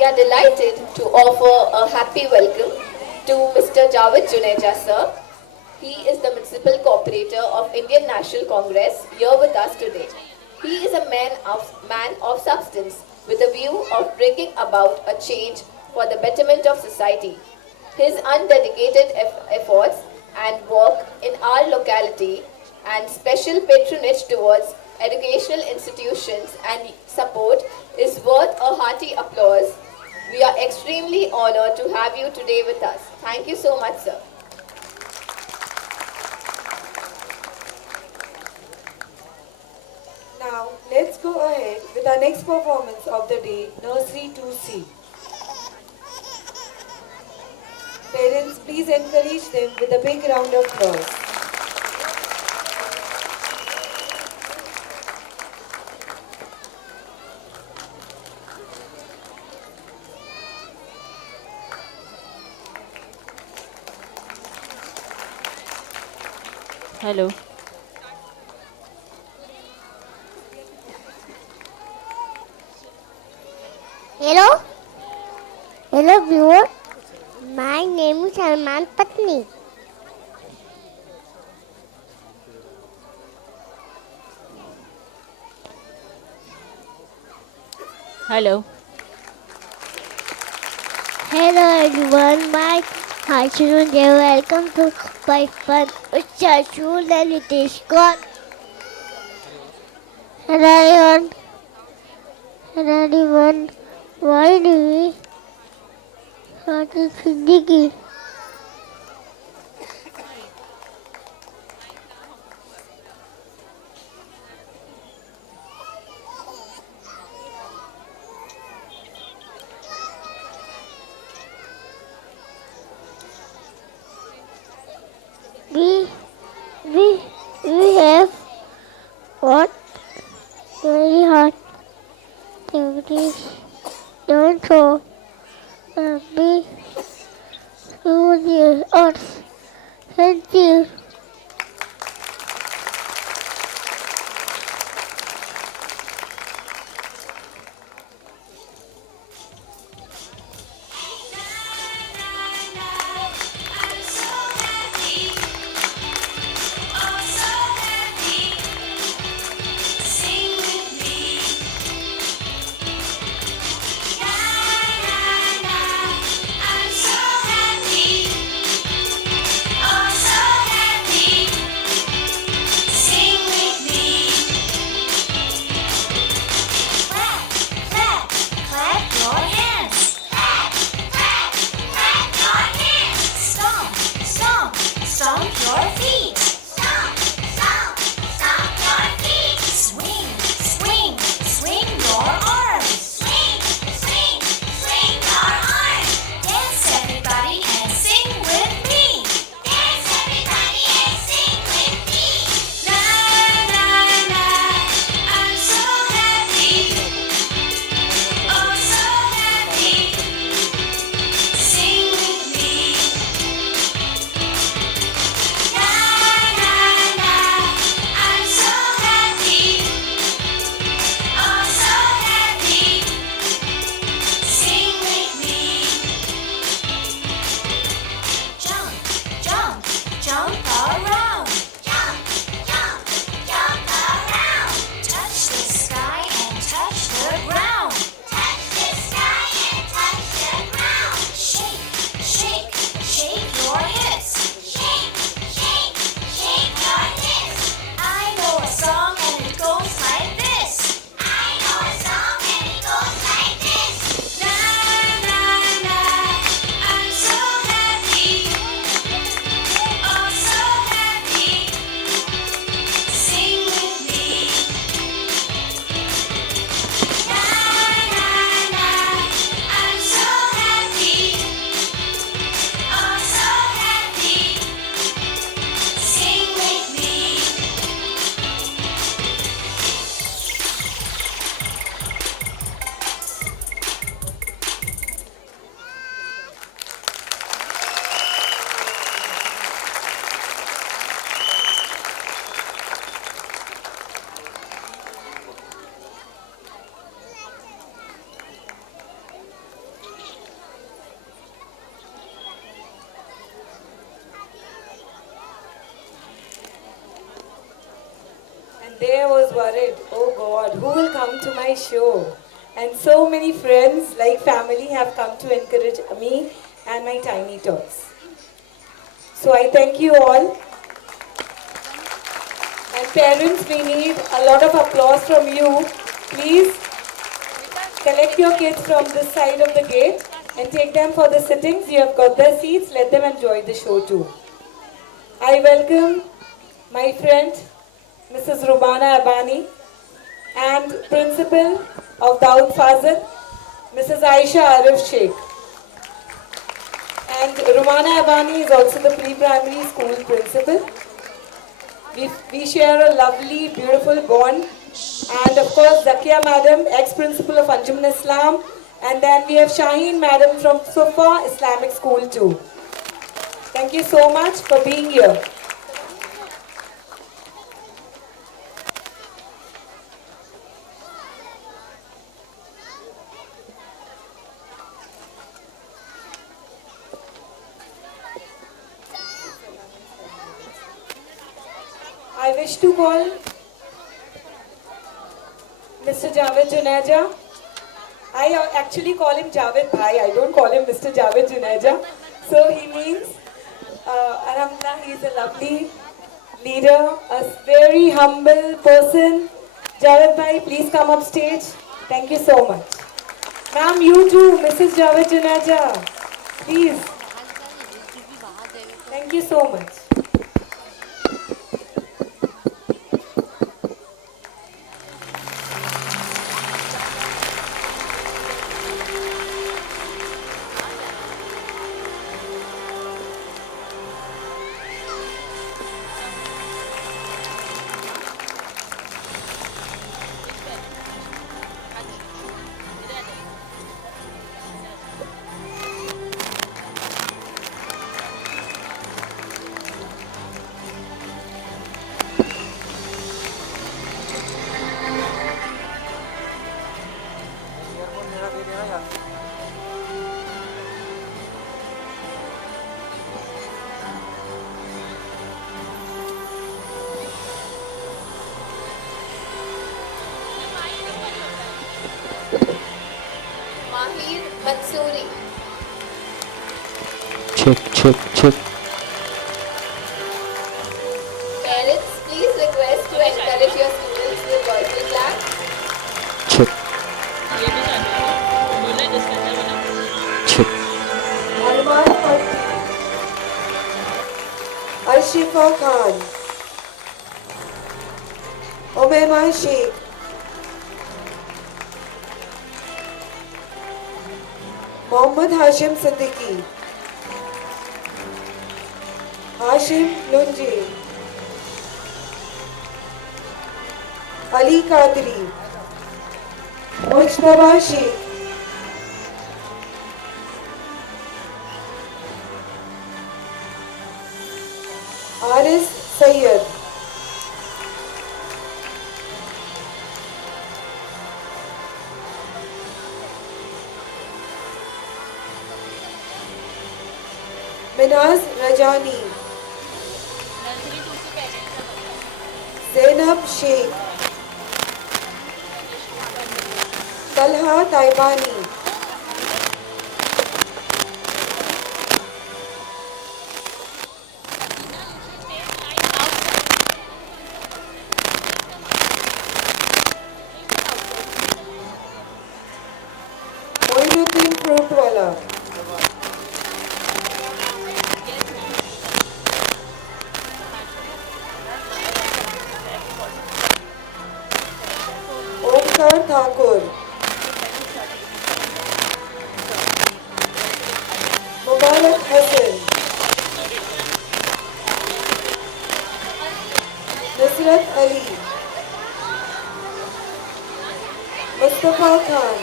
We are delighted to offer a happy welcome to Mr. Javed Juneja, sir. He is the Municipal Cooperator of Indian National Congress here with us today. He is a man of substance with a view of bringing about a change for the betterment of society. His undedicated efforts and work in our locality and special patronage towards educational institutions and support is worth a hearty applause. We are extremely honored to have you today with us. Thank you so much, sir. Now, let's go ahead with our next performance of the day, Nursery 2C. Parents, please encourage them with a big round of applause. Hello. Hello? Hello viewer. My name is Salman Patni. Hello. Hello everyone. My hi children. Welcome to my fun Uchachul and Nitish God. Hello everyone. Hello everyone. Why do we start with Siddiqui? We we we have got very hard activities. Don't throw me through the earth. Thank you. There I was worried, oh God, who will come to my show? And so many friends, like family, have come to encourage me and my tiny tots. So I thank you all. And parents, we need a lot of applause from you. Please collect your kids from this side of the gate and take them for the sittings. You have got their seats. Let them enjoy the show too. I welcome my friend, Mrs. Rumana Abani, and Principal of Daud Fazil, Mrs. Aisha Arif Sheikh. And Rumana Abani is also the pre-primary school principal. We share a lovely, beautiful bond. And of course, Zakia Madam, ex-principal of Anjuman Islam. And then we have Shaheen Madam from Sufa Islamic School too. Thank you so much for being here. I wish to call Mr. Javed Juneja. I actually call him Javed Bhai. I don't call him Mr. Javed Juneja. So he means, Alhamdulillah, he's a lovely leader, a very humble person. Javed Bhai, please come up stage. Thank you so much. Ma'am, you too, Mrs. Javed Juneja. Please. Thank you so much. Mahir Mansoori. Check. Parents, please request to encourage your students with joyful clap. Check. Check. Arman Patti, Arshifa Khan, Umaima Sheikh, Mohammad Hashim Siddiqui, Hashim Lunji, Ali Qadri, Mujtaba Sheikh, Aris Sayyid, Minaz Rajani, Zainab Sheikh, Talha Taibani, Moinuddin Fruitwala, Omkar Thakur, Mubarak Hassan, Nusrat Ali, Mustafa Khan,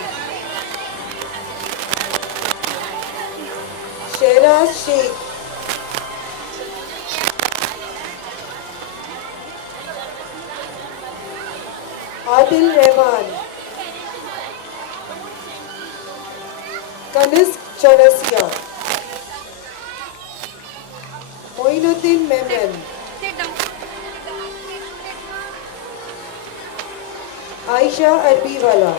Shehraz Sheikh, Adil Rahman, Kanisk Chaurasia, Moinuddin Memon, Aisha Arbiwala.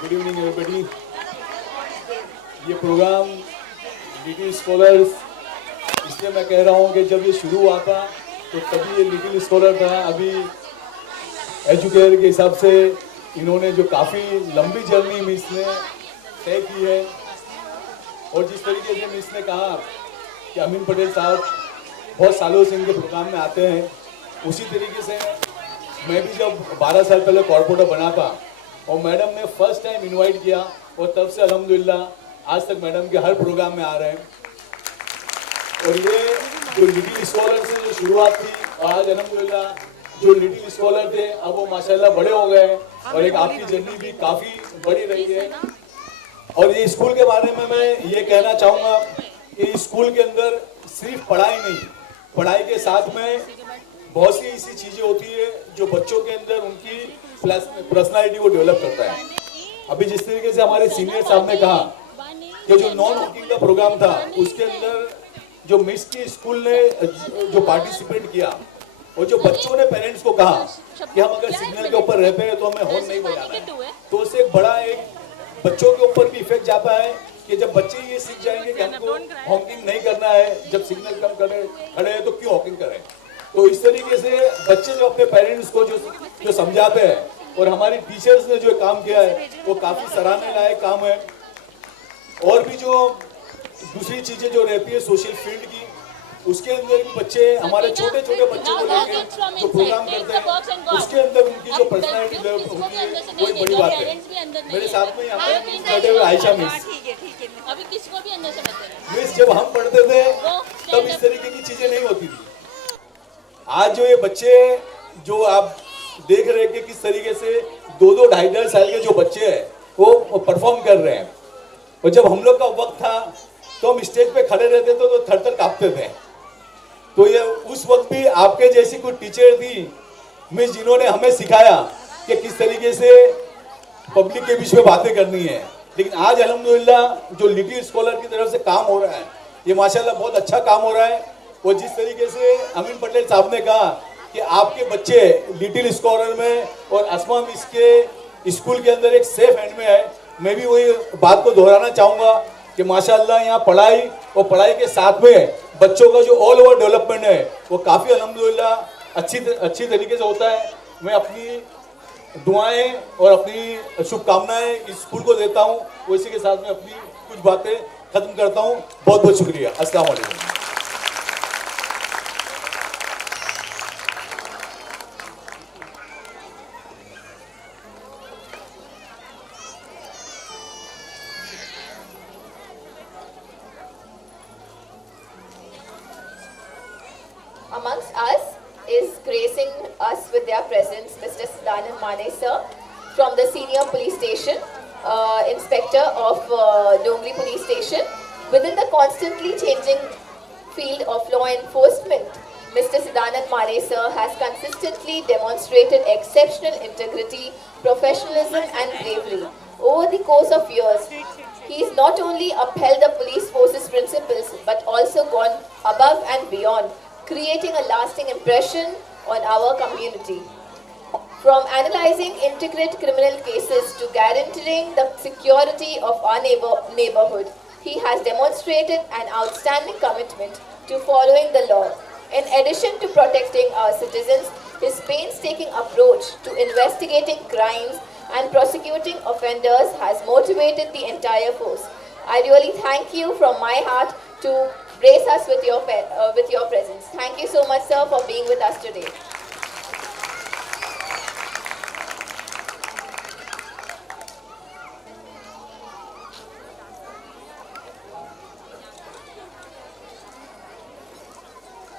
Good evening everybody. ये programme little scholars, इसलिए मैं कह रहा हूँ कि जब ये शुरू हुआ था तो तभी ये लिटिल स्कॉलर था। अभी एजुकेयर के हिसाब से इन्होंने जो काफ़ी लंबी जर्नी मिस ने तय की है, और जिस तरीके से मिस ने कहा कि अमीन पटेल साहब बहुत सालों से इनके प्रोग्राम में आते हैं, उसी तरीके से मैं भी जब 12 साल पहले कॉर्पोरेटर बना था और मैडम ने फर्स्ट टाइम इनवाइट किया, और तब से अल्हम्दुलिल्लाह आज तक मैडम के हर प्रोग्राम में आ रहे हैं। और ये जो लिटिल स्कॉलर से जो शुरुआत थी, और आज अल्हम्दुलिल्लाह जो लिटिल स्कॉलर थे अब वो माशाल्लाह बड़े हो गए, और एक आपकी जर्नी भी काफ़ी बड़ी रही है। और ये स्कूल के बारे में मैं ये कहना चाहूँगा कि स्कूल के अंदर सिर्फ पढ़ाई नहीं, पढ़ाई के साथ में बहुत सी ऐसी चीज़ें होती है जो बच्चों के अंदर उनकी पर्सनालिटी को डेवलप करता है। अभी जिस तरीके से हमारे सीनियर साहब ने कहा कि जो नॉन हॉकिंग का प्रोग्राम था, उसके अंदर जो मिस की स्कूल ने जो पार्टिसिपेट किया, और जो बच्चों ने पेरेंट्स को कहा कि हम अगर सिग्नल के ऊपर रहते हैं तो हमें हॉर्न नहीं बजाना है, तो उससे एक बड़ा एक बच्चों के ऊपर भी इफेक्ट जाता है कि जब बच्चे ये सीख जाएंगे कि हमको हॉकिंग नहीं करना है, जब सिग्नल कम खड़े हैं तो क्यों हॉकिंग करें। तो इस तरीके से बच्चे जो अपने पेरेंट्स को जो समझाते हैं, और हमारी टीचर्स ने जो काम किया है वो काफ़ी सराहने लायक काम है। और भी जो दूसरी चीज़ें जो रहती है सोशल फील्ड की, उसके अंदर भी बच्चे, हमारे छोटे छोटे बच्चों को लेकर जो प्रोग्राम करते हैं, उसके अंदर उनकी जो पर्सनैलिटी डेवलप होती है वो एक बड़ी बात है। मेरे साथ में यहाँ पे बैठे हुए आयशा मिस, अभी किसको भी अंदर से मत देना। मिस जब हम पढ़ते थे तब इस तरीके की चीजें नहीं होती थी। आज जो ये बच्चे जो आप देख रहे हैं कि किस तरीके से 2-2, 2.5 साल के जो बच्चे हैं वो परफॉर्म कर रहे हैं, और जब हम लोग का वक्त था तो हम स्टेज पे खड़े रहते थे तो थर-थर कांपते थे। तो ये उस वक्त भी आपके जैसी कोई टीचर थी मिस, जिन्होंने हमें सिखाया कि किस तरीके से पब्लिक के बीच में बातें करनी है। लेकिन आज अल्हम्दुलिल्लाह जो लिटिल स्कॉलर की तरफ से काम हो रहा है, ये माशाल्लाह बहुत अच्छा काम हो रहा है। और जिस तरीके से अमीन पटेल साहब ने कहा कि आपके बच्चे लिटिल स्कॉलर में और अस्मा मिस के स्कूल के अंदर एक सेफ हैंड में है, मैं भी वही बात को दोहराना चाहूँगा कि माशाल्लाह यहाँ पढ़ाई और पढ़ाई के साथ में बच्चों का जो ऑल ओवर डेवलपमेंट है वो काफ़ी अल्हम्दुलिल्लाह अच्छी तरीके से होता है। मैं अपनी दुआएं और अपनी शुभकामनाएं इस स्कूल को देता हूँ। इसी के साथ में अपनी कुछ बातें खत्म करता हूँ। बहुत बहुत शुक्रिया। अस्सलाम वालेकुम। Amongst us is gracing us with their presence Mr. Sidanand Mane sir from the Senior Police Station, Inspector of Dongri Police Station. Within the constantly changing field of law enforcement, Mr. Sidanand Mane sir has consistently demonstrated exceptional integrity, professionalism and bravery. Over the course of years, he has not only upheld the police force's principles but also gone above and beyond, creating a lasting impression on our community. From analyzing intricate criminal cases to guaranteeing the security of our neighborhood, he has demonstrated an outstanding commitment to following the law. In addition to protecting our citizens, his painstaking approach to investigating crimes and prosecuting offenders has motivated the entire force. I really thank you from my heart to grace us with your presence. Thank you so much, sir, for being with us today.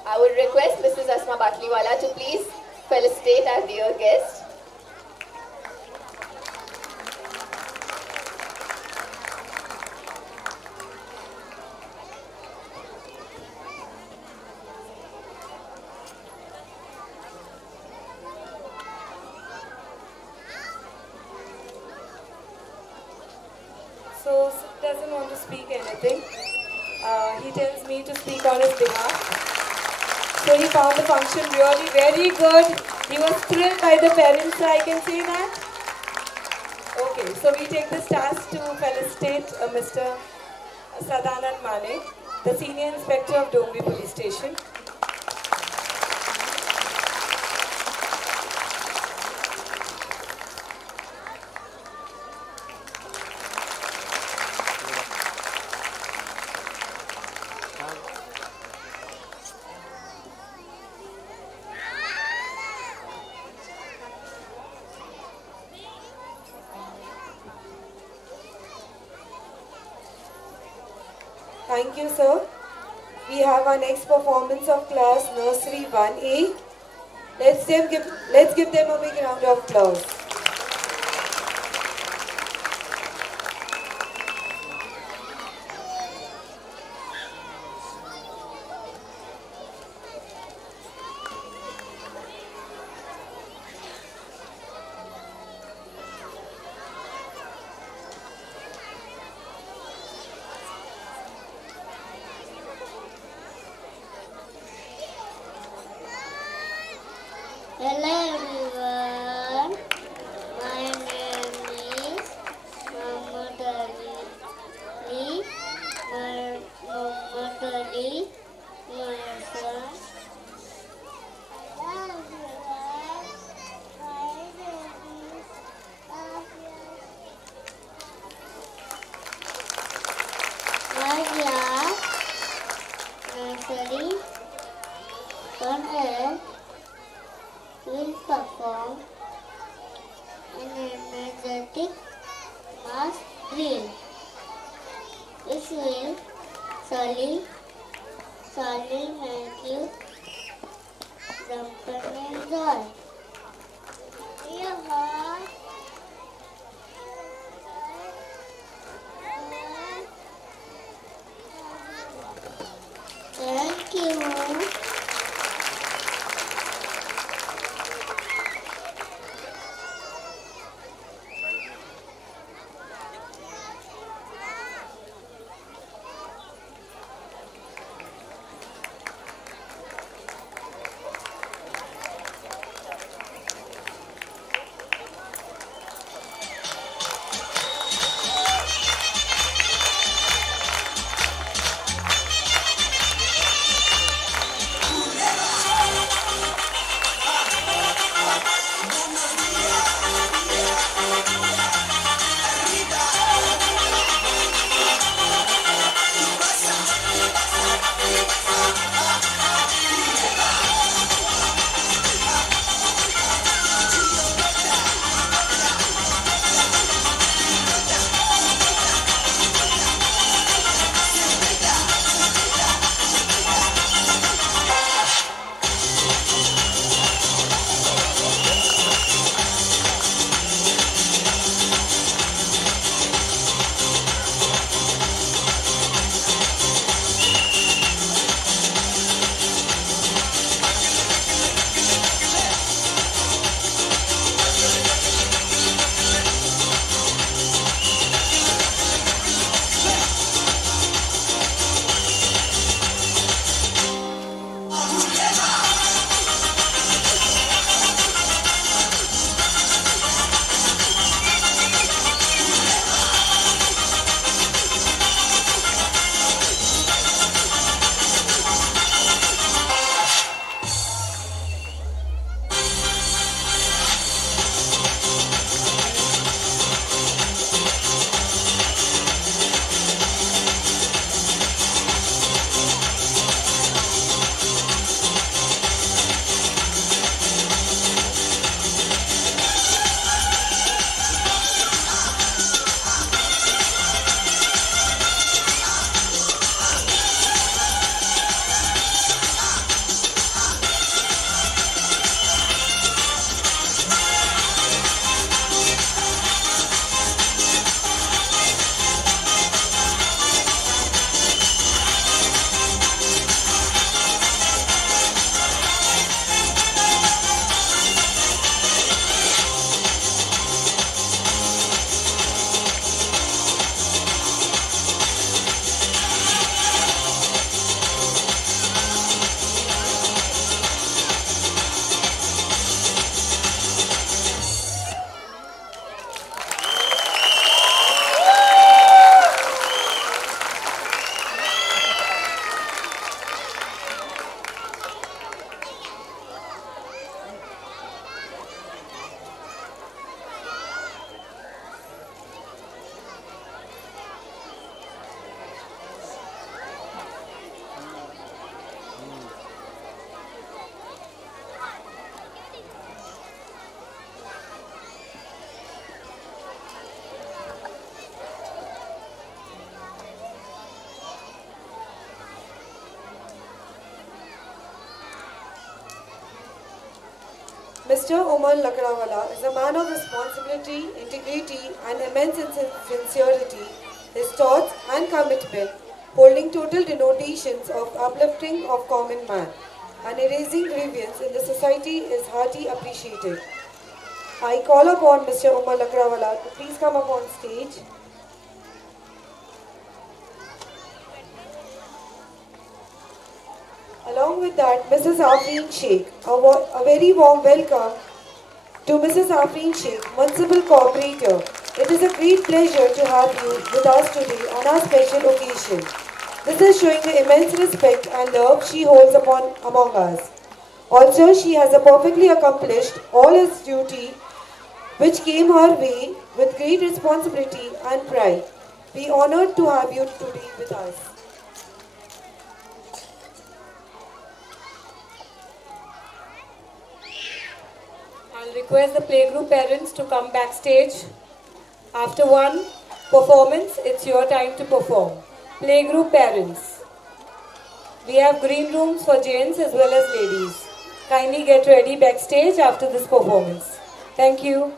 I would request Mrs. Asma Batliwala to please felicitate our dear guest. so Sid doesn't want to speak anything. He tells me to speak on his behalf. So he found the function really very good. He was thrilled by the parents, so I can say that. Okay, so we take this task to felicitate Mr. Sadanand Mane, the Senior Inspector of Dongri Police Station. Thank you, sir. We have our next performance of class Nursery 1A. Let's give them a big round of applause. Hello everyone, my name is Muhammad Ali. Muhammad Ali Marsan. Hello everyone, my name is my class nursery 1A will perform an energetic mass drill. This will surely make you jump and enjoy. Yeah. Thank you. Mr. Umar Lakrawala is a man of responsibility, integrity, and immense sincerity. His thoughts and commitment, holding total denotations of uplifting of common man and erasing grievance in the society, is heartily appreciated. I call upon Mr. Umar Lakrawala to please come up on stage. Along with that, Mrs. Afreen Sheikh. A very warm welcome to Mrs. Afreen Sheikh, Municipal Cooperator. It is a great pleasure to have you with us today on our special occasion. This is showing the immense respect and love she holds among us. Also, she has perfectly accomplished all its duty which came her way with great responsibility and pride. We are honored to have you today with us. I'll request the playgroup parents to come backstage. After one performance, it's your time to perform. Playgroup parents. We have green rooms for gents as well as ladies. Kindly get ready backstage after this performance. Thank you.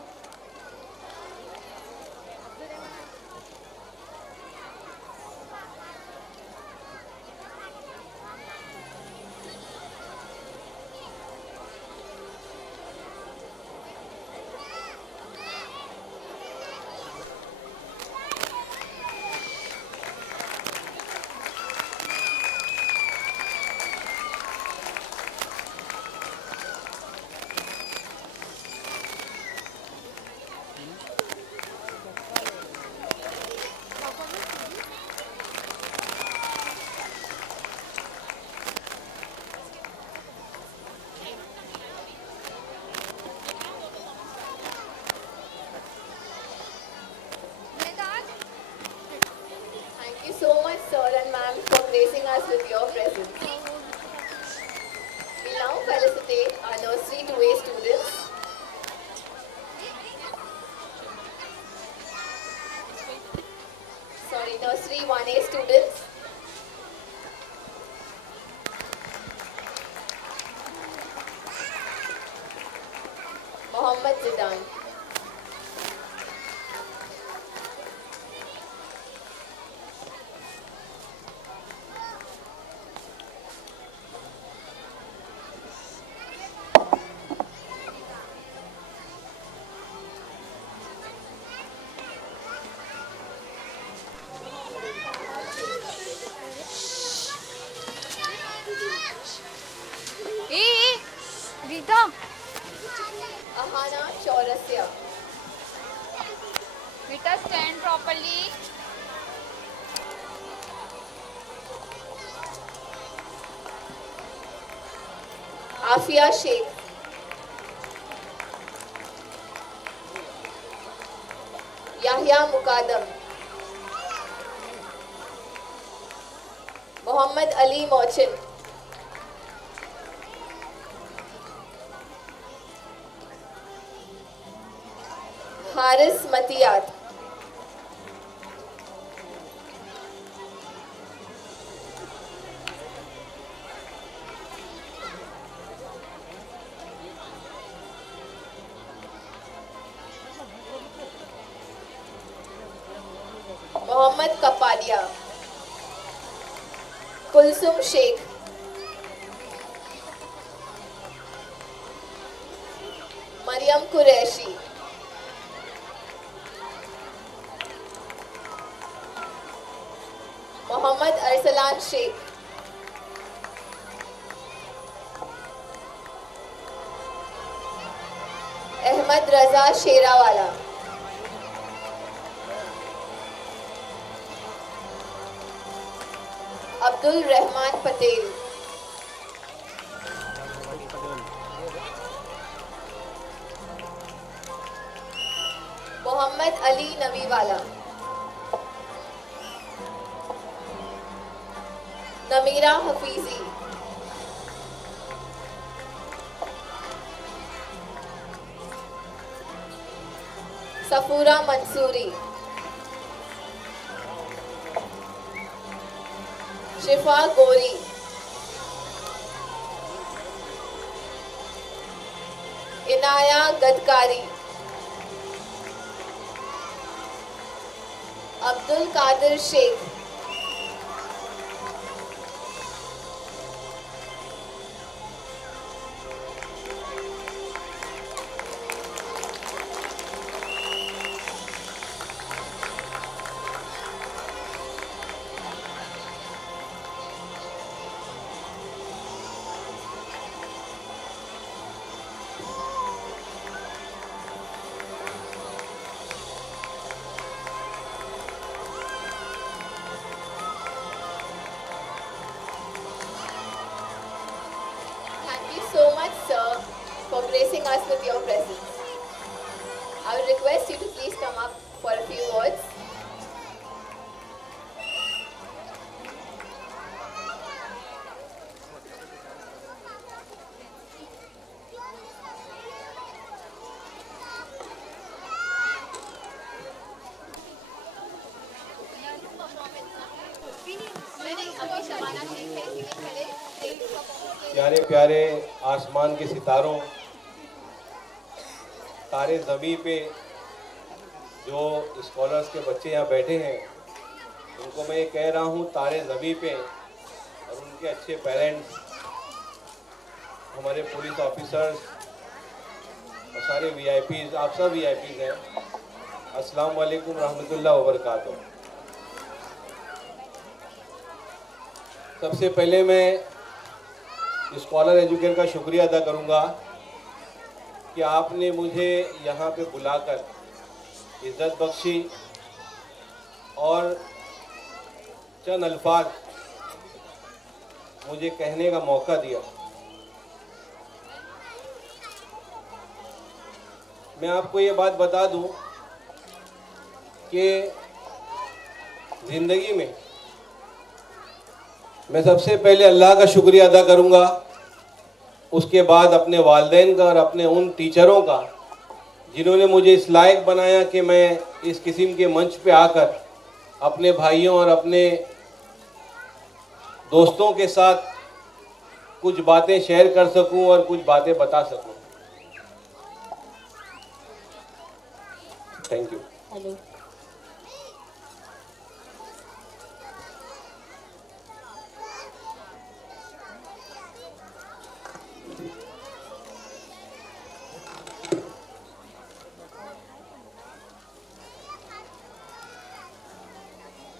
Thank you so much, sir and ma'am, for gracing us with your presence. We now felicitate our nursery 2A students. Sorry, nursery 1A students. Mohammed Zidane. Rita. Ahana Chaurasya. Rita, stand properly. Afia Sheikh. Yahya Mukadam. Muhammad Ali Merchant. Haris Matiyat. Mohammad Kapadia. Kulsum Sheikh. Mariam Qureshi. Mohammad Arsalan Sheikh. Ahmad Raza Sherawala. Abdul Rahman Patel. Mohammad Ali Naviwala. Namira Hafizi. Safura Mansoori. Shifa Gori. Inaya Gadkari, Abdul Qadir Sheikh, thank you so much, sir, for gracing us with your presence. I would request you to please come up for a few words. प्यारे प्यारे आसमान के सितारों, तारे ज़मीं पे जो स्कॉलर्स के बच्चे यहाँ बैठे हैं, उनको मैं ये कह रहा हूँ तारे ज़मीं पे, और उनके अच्छे पेरेंट्स, हमारे पुलिस ऑफिसर्स और सारे वीआईपीज़, आप सब वीआईपीज़ हैं। अस्सलाम वालेकुम रहमतुल्लाह व बरकातुहू। सबसे पहले मैं स्कॉलर एजुकेटर का शुक्रिया अदा करूंगा कि आपने मुझे यहाँ पे बुलाकर इज़्ज़त बख्शी और चंद अल्फाज मुझे कहने का मौका दिया। मैं आपको ये बात बता दूं कि ज़िंदगी में मैं सबसे पहले अल्लाह का शुक्रिया अदा करूंगा, उसके बाद अपने वालिदैन का और अपने उन टीचरों का जिन्होंने मुझे इस लायक बनाया कि मैं इस किस्म के मंच पे आकर अपने भाइयों और अपने दोस्तों के साथ कुछ बातें शेयर कर सकूं और कुछ बातें बता सकूं। Thank you. हेलो।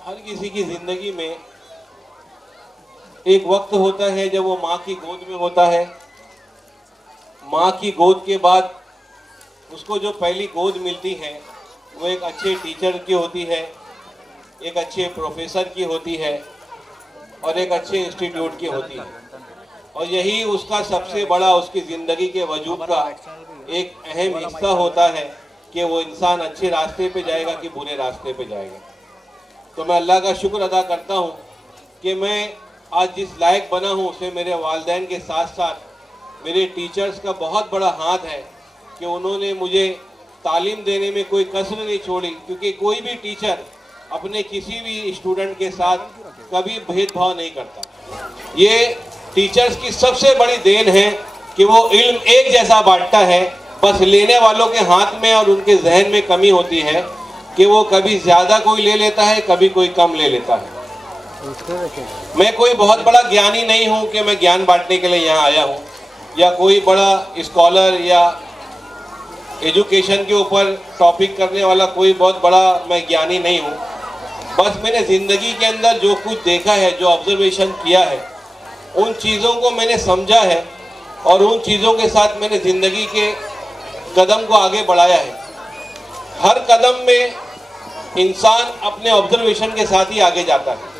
हर किसी की ज़िंदगी में एक वक्त होता है जब वो माँ की गोद में होता है। माँ की गोद के बाद उसको जो पहली गोद मिलती है वो एक अच्छे टीचर की होती है, एक अच्छे प्रोफेसर की होती है और एक अच्छे इंस्टीट्यूट की होती है। और यही उसका सबसे बड़ा, उसकी ज़िंदगी के वजूद का एक अहम हिस्सा होता है कि वो इंसान अच्छे रास्ते पे जाएगा कि बुरे रास्ते पे जाएगा। तो मैं अल्लाह का शुक्र अदा करता हूँ कि मैं आज जिस लायक बना हूँ उसे मेरे वालिदैन के साथ साथ मेरे टीचर्स का बहुत बड़ा हाथ है कि उन्होंने मुझे तालीम देने में कोई कसर नहीं छोड़ी, क्योंकि कोई भी टीचर अपने किसी भी स्टूडेंट के साथ कभी भेदभाव नहीं करता। ये टीचर्स की सबसे बड़ी देन है कि वो इल्म एक जैसा बांटता है, बस लेने वालों के हाथ में और उनके जहन में कमी होती है कि वो कभी ज़्यादा कोई ले लेता है, कभी कोई कम ले लेता है। मैं कोई बहुत बड़ा ज्ञानी नहीं हूँ कि मैं ज्ञान बांटने के लिए यहाँ आया हूँ, या कोई बड़ा स्कॉलर या एजुकेशन के ऊपर टॉपिक करने वाला कोई बहुत बड़ा मैं ज्ञानी नहीं हूँ। बस मैंने ज़िंदगी के अंदर जो कुछ देखा है, जो ऑब्जर्वेशन किया है, उन चीज़ों को मैंने समझा है और उन चीज़ों के साथ मैंने ज़िंदगी के कदम को आगे बढ़ाया है। हर कदम में इंसान अपने ऑब्जर्वेशन के साथ ही आगे जाता है।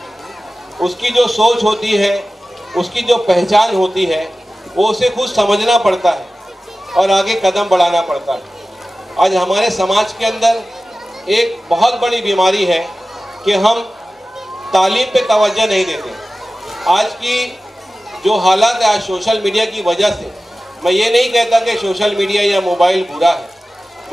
उसकी जो सोच होती है, उसकी जो पहचान होती है, वो उसे खुद समझना पड़ता है और आगे कदम बढ़ाना पड़ता है। आज हमारे समाज के अंदर एक बहुत बड़ी बीमारी है कि हम तालीम पे तवज्जो नहीं देते। आज की जो हालात है, आज सोशल मीडिया की वजह से, मैं ये नहीं कहता कि सोशल मीडिया या मोबाइल बुरा है,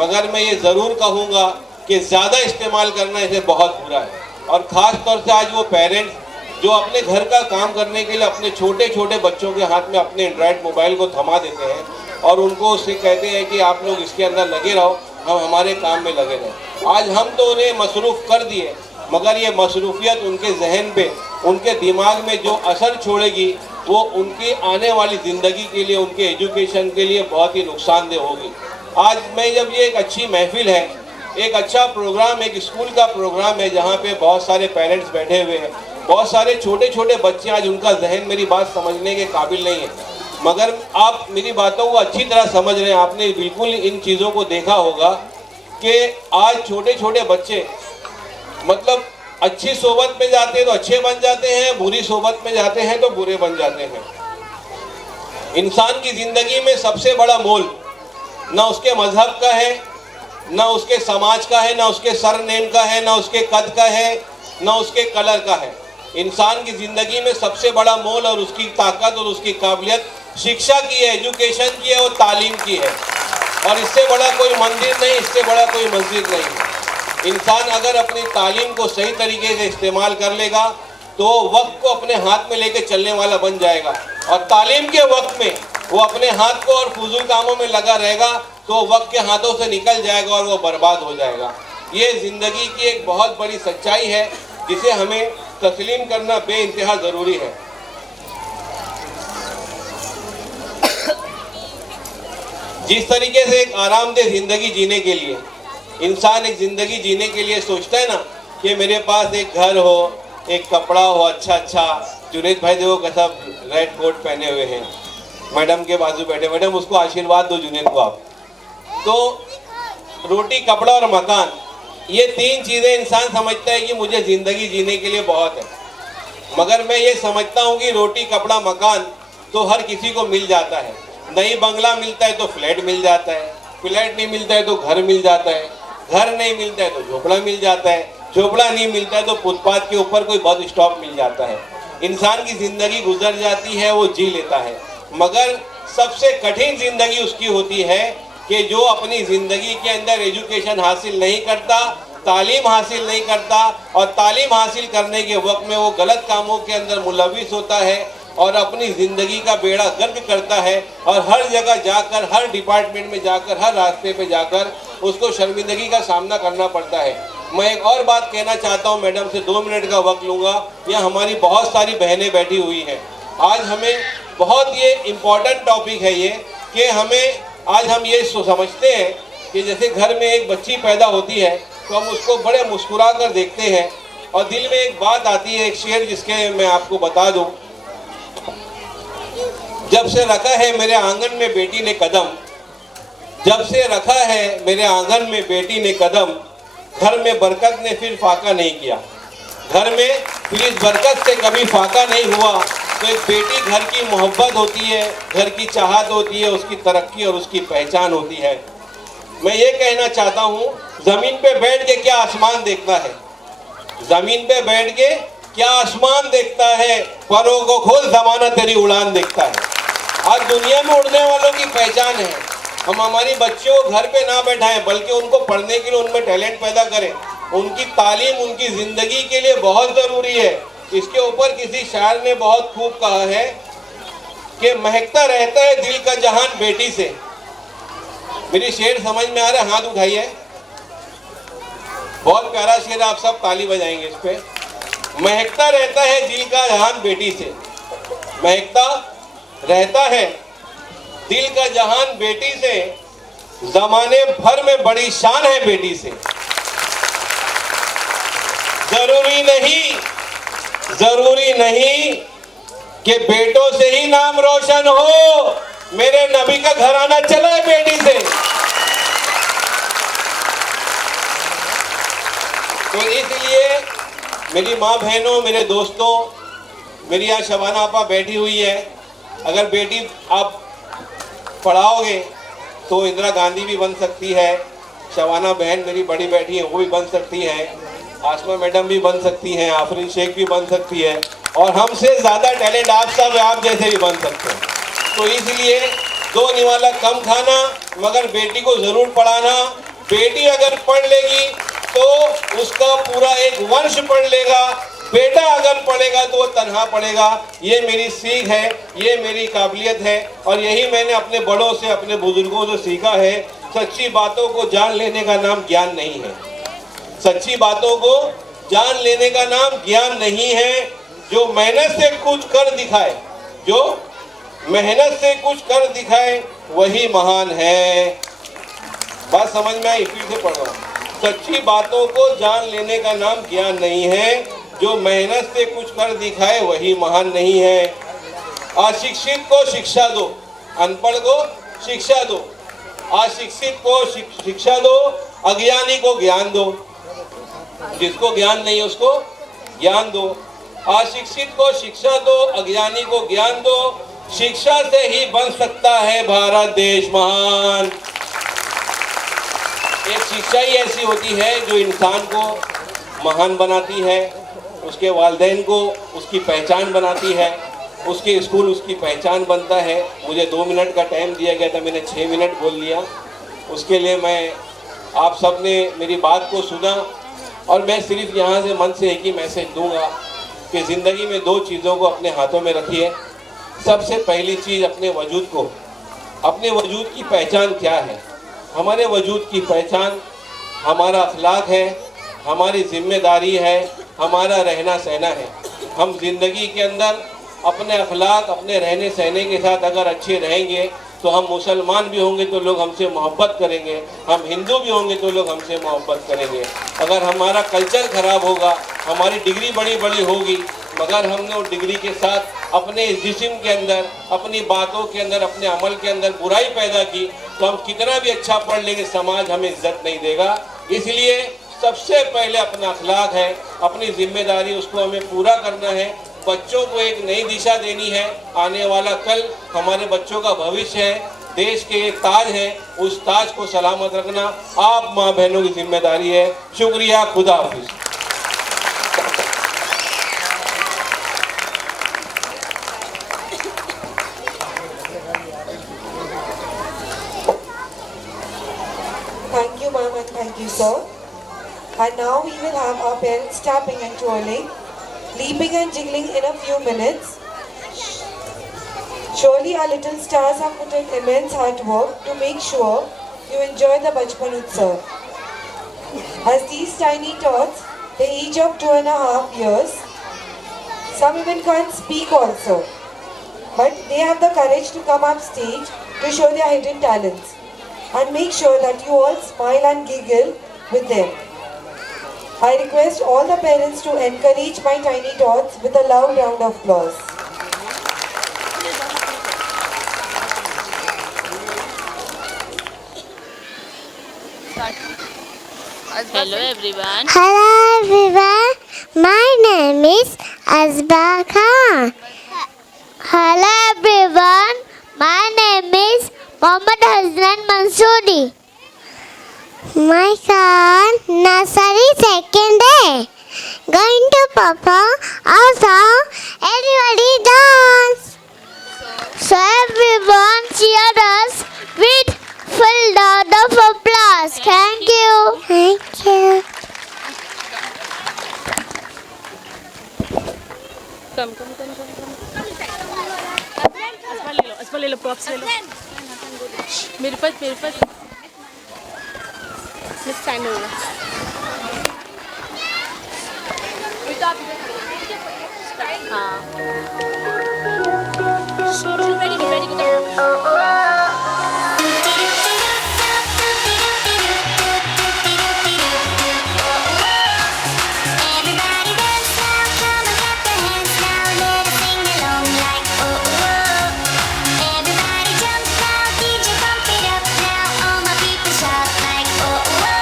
मगर मैं ये ज़रूर कहूँगा कि ज़्यादा इस्तेमाल करना इसे बहुत बुरा है। और ख़ास तौर से आज वो पेरेंट्स जो अपने घर का काम करने के लिए अपने छोटे छोटे बच्चों के हाथ में अपने एंड्रॉयड मोबाइल को थमा देते हैं, और उनको उससे कहते हैं कि आप लोग इसके अंदर लगे रहो, हम हमारे काम में लगे रहे। आज हम तो उन्हें मसरूफ़ कर दिए, मगर ये मसरूफियत उनके जहन पे, उनके दिमाग में जो असर छोड़ेगी वो उनकी आने वाली ज़िंदगी के लिए, उनके एजुकेशन के लिए बहुत ही नुकसानदेह होगी। आज मैं जब ये एक अच्छी महफिल है, एक अच्छा प्रोग्राम, एक स्कूल का प्रोग्राम है जहाँ पे बहुत सारे पेरेंट्स बैठे हुए हैं, बहुत सारे छोटे छोटे बच्चे, आज उनका जहन मेरी बात समझने के काबिल नहीं है, मगर आप मेरी बातों को अच्छी तरह समझ रहे हैं। आपने बिल्कुल इन चीज़ों को देखा होगा कि आज छोटे छोटे बच्चे मतलब अच्छी सोबत में जाते हैं तो अच्छे बन जाते हैं, बुरी सोबत में जाते हैं तो बुरे बन जाते हैं। इंसान की ज़िंदगी में सबसे बड़ा मोल ना उसके मजहब का है, ना उसके समाज का है, ना उसके सरनेम का है, ना उसके कद का है, ना उसके कलर का है। इंसान की ज़िंदगी में सबसे बड़ा मोल और उसकी ताकत और उसकी काबिलियत शिक्षा की है, एजुकेशन की है और तालीम की है। और इससे बड़ा कोई मंदिर नहीं, इससे बड़ा कोई मस्जिद नहीं है। इंसान अगर अपनी तालीम को सही तरीके से इस्तेमाल कर लेगा तो वक्त को अपने हाथ में लेके चलने वाला बन जाएगा, और तालीम के वक्त में वो अपने हाथ को और फजूल कामों में लगा रहेगा तो वक्त के हाथों से निकल जाएगा और वो बर्बाद हो जाएगा। ये ज़िंदगी की एक बहुत बड़ी सच्चाई है जिसे हमें तस्लीम करना बेइंतहा ज़रूरी है। जिस तरीके से एक आरामदेह ज़िंदगी जीने के लिए इंसान एक ज़िंदगी जीने के लिए सोचता है ना कि मेरे पास एक घर हो, एक कपड़ा हो अच्छा, जुनेद भाई देखो कैसा रेड कोट पहने हुए हैं, मैडम के बाजू बैठे, मैडम उसको आशीर्वाद दो जुनेद को आप। तो रोटी, कपड़ा और मकान, ये तीन चीज़ें इंसान समझता है कि मुझे ज़िंदगी जीने के लिए बहुत है, मगर मैं ये समझता हूँ कि रोटी, कपड़ा, मकान तो हर किसी को मिल जाता है। नहीं बंगला मिलता है तो फ्लैट मिल जाता है, फ्लैट नहीं मिलता है तो घर मिल जाता है, घर नहीं मिलता है तो झोपड़ा मिल जाता है, झोपड़ा नहीं मिलता है तो फुटपाथ के ऊपर कोई बस स्टॉप मिल जाता है। इंसान की ज़िंदगी गुजर जाती है, वो जी लेता है, मगर सबसे कठिन ज़िंदगी उसकी होती है कि जो अपनी ज़िंदगी के अंदर एजुकेशन हासिल नहीं करता, तालीम हासिल नहीं करता, और तालीम हासिल करने के वक्त में वो गलत कामों के अंदर मुलविस होता है और अपनी ज़िंदगी का बेड़ा गर्क करता है, और हर जगह जाकर, हर डिपार्टमेंट में जाकर, हर रास्ते पे जाकर उसको शर्मिंदगी का सामना करना पड़ता है। मैं एक और बात कहना चाहता हूँ, मैडम से 2 मिनट का वक्त लूँगा। यहाँ हमारी बहुत सारी बहनें बैठी हुई हैं। आज हमें बहुत ये इम्पॉर्टेंट टॉपिक है ये कि आज हम ये समझते हैं कि जैसे घर में एक बच्ची पैदा होती है तो हम उसको बड़े मुस्कुरा कर देखते हैं, और दिल में एक बात आती है, एक शेर जिसके मैं आपको बता दूँ। जब से रखा है मेरे आंगन में बेटी ने कदम, जब से रखा है मेरे आंगन में बेटी ने कदम, घर में बरकत ने फिर फाका नहीं किया। घर में फिर इस बरकत से कभी फाका नहीं हुआ। तो एक बेटी घर की मोहब्बत होती है, घर की चाहत होती है, उसकी तरक्की और उसकी पहचान होती है। मैं ये कहना चाहता हूँ, ज़मीन पे बैठ के क्या आसमान देखता है, ज़मीन पे बैठ के क्या आसमान देखता है, परों को खोल ज़माना तेरी उड़ान देखता है। आज दुनिया में उड़ने वालों की पहचान है। हम हमारी बच्चियों को घर पे ना बैठाएं, बल्कि उनको पढ़ने के लिए उनमें टैलेंट पैदा करें। उनकी तालीम उनकी ज़िंदगी के लिए बहुत ज़रूरी है। इसके ऊपर किसी शायर ने बहुत खूब कहा है कि महकता रहता है दिल का जहान बेटी से। मेरी शेर समझ में आ रहा है? हाथ उठाइए। बहुत प्यारा शेर, आप सब ताली बजाएंगे इस पे। महकता रहता है दिल का जहान बेटी से, महकता रहता है दिल का जहान बेटी से, जमाने भर में बड़ी शान है बेटी से। जरूरी नहीं कि बेटों से ही नाम रोशन हो, मेरे नबी का घराना चला है बेटी से। तो इसलिए मेरी माँ बहनों, मेरे दोस्तों, मेरी यहाँ शबाना आपा बैठी हुई है। अगर बेटी आप पढ़ाओगे तो इंदिरा गांधी भी बन सकती है, शबाना बहन मेरी बड़ी बैठी है वो भी बन सकती है, आसमा मैडम भी बन सकती हैं, आफरीन शेख भी बन सकती है, और हमसे ज़्यादा टैलेंट आप सब, आप जैसे भी बन सकते हैं। तो इसलिए 2 निवाला कम खाना, मगर बेटी को ज़रूर पढ़ाना। बेटी अगर पढ़ लेगी तो उसका पूरा एक वंश पढ़ लेगा, बेटा अगर पढ़ेगा तो वो तन्हा पढ़ेगा। ये मेरी सीख है, ये मेरी काबिलियत है और यही मैंने अपने बड़ों से, अपने बुजुर्गों से सीखा है। सच्ची बातों को जान लेने का नाम ज्ञान नहीं है। सच्ची बातों को जान लेने का नाम ज्ञान नहीं है। जो मेहनत से कुछ कर दिखाए, जो मेहनत से कुछ कर दिखाए वही महान है। बात समझ में आई? फिर से पढ़ रहा हूं। सच्ची बातों को जान लेने का नाम ज्ञान नहीं है। जो मेहनत से कुछ कर दिखाए वही महान नहीं है। अशिक्षित को शिक्षा दो, अनपढ़ को शिक्षा दो। अशिक्षित को शिक्षा दो, अज्ञानी को ज्ञान दो। जिसको ज्ञान नहीं उसको ज्ञान दो। अशिक्षित को शिक्षा दो, अज्ञानी को ज्ञान दो। शिक्षा से ही बन सकता है भारत देश महान। एक शिक्षा ही ऐसी होती है जो इंसान को महान बनाती है, उसके वालिदैन को उसकी पहचान बनाती है, उसके स्कूल उसकी पहचान बनता है। मुझे 2 मिनट का टाइम दिया गया था, मैंने 6 मिनट बोल लिया। उसके लिए मैं आप सब ने मेरी बात को सुना और मैं सिर्फ यहाँ से मन से एक ही मैसेज दूंगा कि ज़िंदगी में 2 चीज़ों को अपने हाथों में रखिए। सबसे पहली चीज़ अपने वजूद को, अपने वजूद की पहचान क्या है? हमारे वजूद की पहचान हमारा अखलाक है, हमारी जिम्मेदारी है, हमारा रहना सहना है। हम जिंदगी के अंदर अपने अखलाक, अपने रहने सहने के साथ अगर अच्छे रहेंगे तो हम मुसलमान भी होंगे तो लोग हमसे मोहब्बत करेंगे, हम हिंदू भी होंगे तो लोग हमसे मोहब्बत करेंगे। अगर हमारा कल्चर खराब होगा, हमारी डिग्री बड़ी बड़ी होगी, मगर हमने उस डिग्री के साथ अपने जिस्म के अंदर, अपनी बातों के अंदर, अपने अमल के अंदर बुराई पैदा की तो हम कितना भी अच्छा पढ़ लेंगे, समाज हमें इज्जत नहीं देगा। इसलिए सबसे पहले अपना अखलाक है, अपनी जिम्मेदारी उसको हमें पूरा करना है। बच्चों को एक नई दिशा देनी है। आने वाला कल हमारे बच्चों का भविष्य है, देश के एक ताज है, उस ताज को सलामत रखना आप माँ बहनों की जिम्मेदारी है। शुक्रिया, खुदा हाफिज। Thank you, ma'am, and thank you, sir. And now we will have our parents tapping and twirling, leaping and jiggling in a few minutes. Surely our little stars have put in immense hard work to make sure you enjoy the Bachpan Utsav. As these tiny tots, they each of 2.5 years, some even can't speak also, but they have the courage to come up stage to show their hidden talents and make sure that you all smile and giggle with them. I request all the parents to encourage my tiny tots with a loud round of applause. Hello everyone. Hello everyone, my name is Azba Khan. Hello everyone, my name is Mohammad Hasnan Mansoori. My son, nursery second day, going to perform our song, everybody dance. So everyone cheer us with full round of applause. Thank you. Thank you. ले लो प्रॉप्स ले लो मेरे पास स्टैंड होगा Everybody dance now, come and clap your hands now, let us sing along like oh oh. Everybody jump now, DJ pump it up now, all my people shout like oh oh.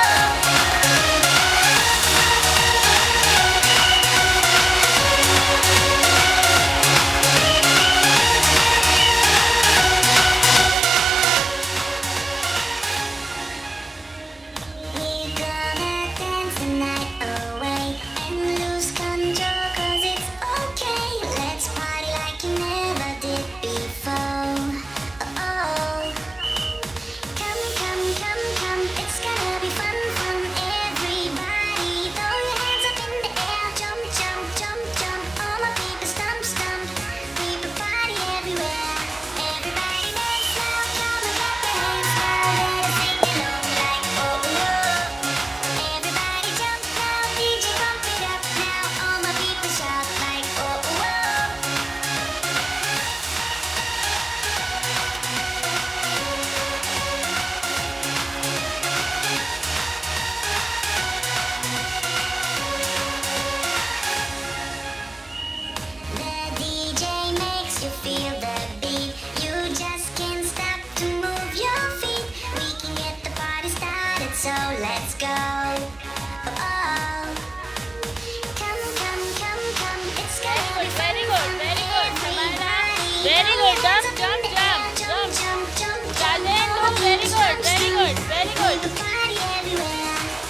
Very good. Jump. Rajen, do very good. Very good.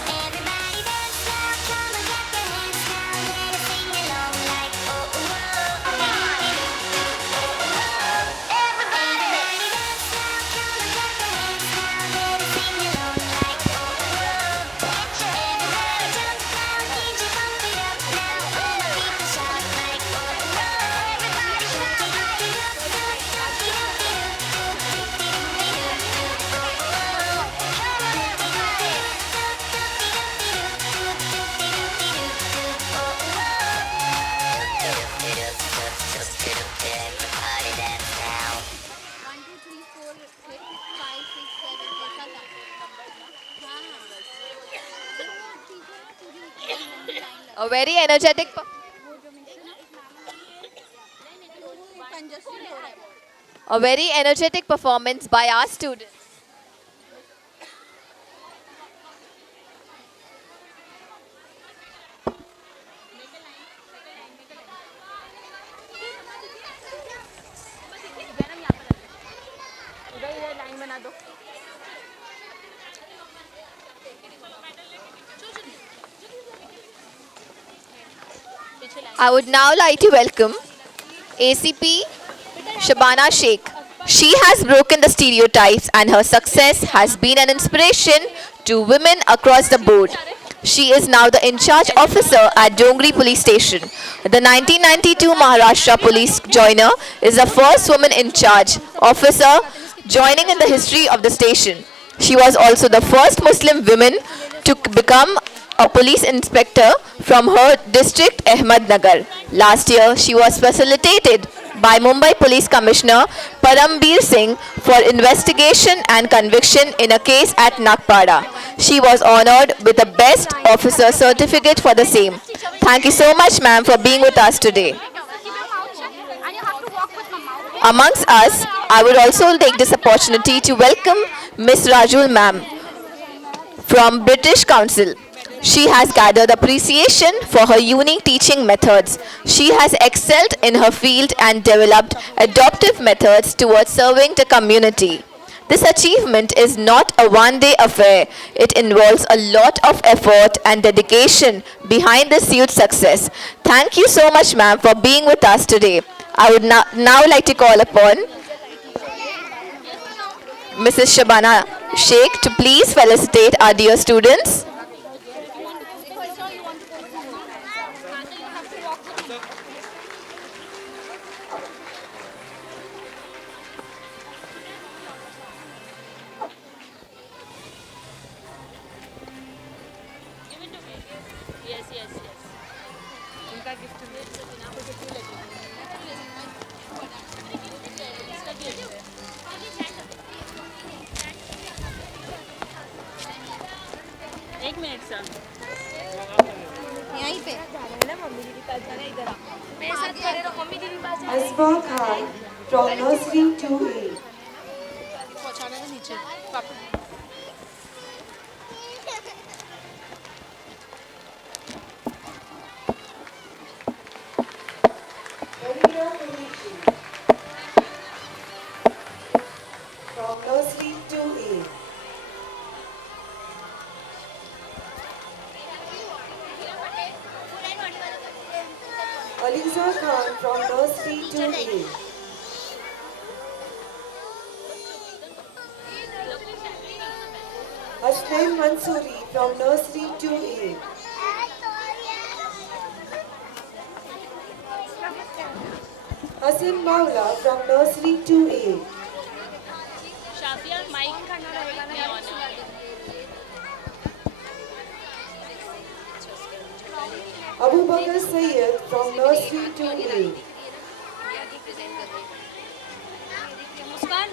Everybody dance now, come on, clap your hands now, let us sing along like oh oh oh. Everybody dance now, come on, clap your hands now, let us sing along like oh oh oh. Everybody jump now, DJ pump it up now, all my people shout like oh oh oh. Everybody shout like everybody dance now. 1, 2, 3, 4, 5, 6, 7, ऐसा था हाँ A very energetic congested हो रहा है A very energetic performance by our students. इधर लाइन बना दो. I would now like to welcome ACP Shabana Sheikh. She has broken the stereotypes and her success has been an inspiration to women across the board. She is now the in-charge officer at Dongri Police Station. The 1992 Maharashtra Police joiner is the first woman in charge officer joining in the history of the station. She was also the first Muslim woman to become a police inspector from her district Ahmednagar. Last year, she was facilitated by Mumbai Police Commissioner Parambir Singh for investigation and conviction in a case at Nagpada. She was honored with the Best Officer certificate for the same. Thank you so much, ma'am, for being with us today. Amongst us, I would also take this opportunity to welcome Miss Rajul, ma'am, from British Council. She has gathered appreciation for her unique teaching methods. She has excelled in her field and developed adaptive methods towards serving the community. This achievement is not a one-day affair. It involves a lot of effort and dedication behind this huge success. Thank you so much, ma'am, for being with us today. I would now like to call upon Mrs. Shabana Sheikh to please felicitate our dear students. Yes. उनका गिफ्ट एक minute sir यहीं पे मेरे साथ खड़े रहो मम्मी दीदी पास Asma Khan from Nursery 2A. पहुंचाना है नीचे Ravina Kulishi from Nursery 2A. Aliza Khan from Nursery 2A. Ashnaim Mansoori from Nursery 2A. Hasan Maula from Nursery 2A. Shafiya mike में ऑन है Abu Bakr Sayyed from Nursery 2A. Muskan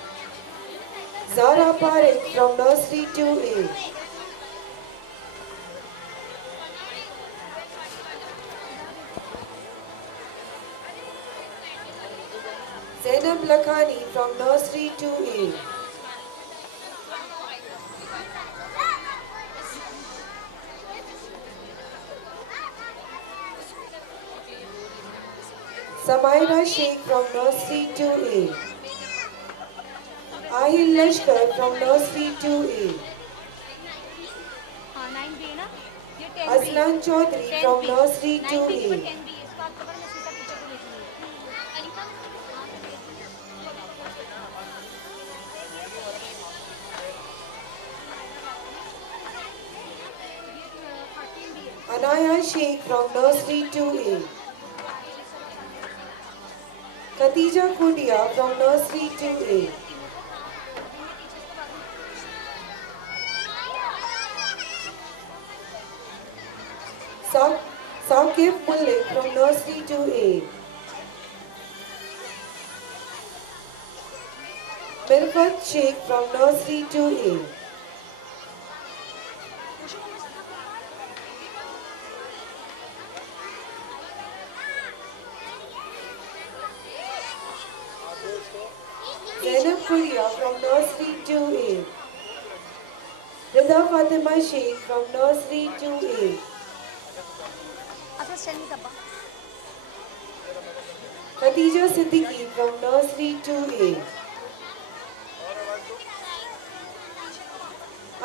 Zara Parekh from Nursery 2A. Zainab Lakhani from Nursery 2A. Samaira Sheikh from Nursery 2A. Ahil Lashkar from Nursery 2A. हाँ 9B है ना ये 10B Aslan Chaudhary from Nursery 9B 2A. 10B इसको आप कवर में सीधा पीछे को लिखिए Anaya Sheikh from Nursery 2A. Khatija Kudia from Nursery 2A. Saqib Mullik from Nursery 2A. Mirfat Sheikh from Nursery 2A. Zainab Kuria from Nursery 2A. Rida Fatima Sheikh from Nursery 2A. अच्छा स्टैंड दबा Khadija Siddiqui from Nursery 2A.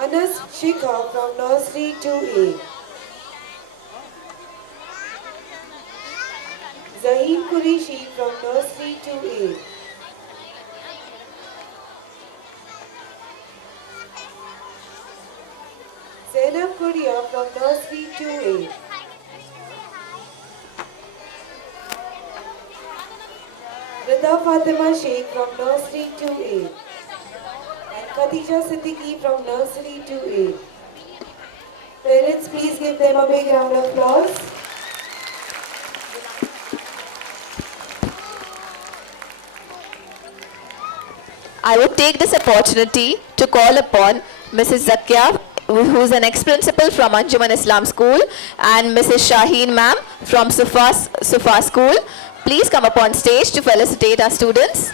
Anas Shikha from Nursery 2A. Zaheen Qureshi from Nursery 2A. Zainab Kuria from Nursery 2A. Rida Fatima Sheikh from Nursery 2A. And Khadija Siddiqui from Nursery 2A. Parents, please give them a big round of applause. I would take this opportunity to call upon Mrs. Zakia, who is an ex-principal from Anjuman Islam School, and Mrs. Shaheen ma'am from Sufa School. Please come upon stage to felicitate our students.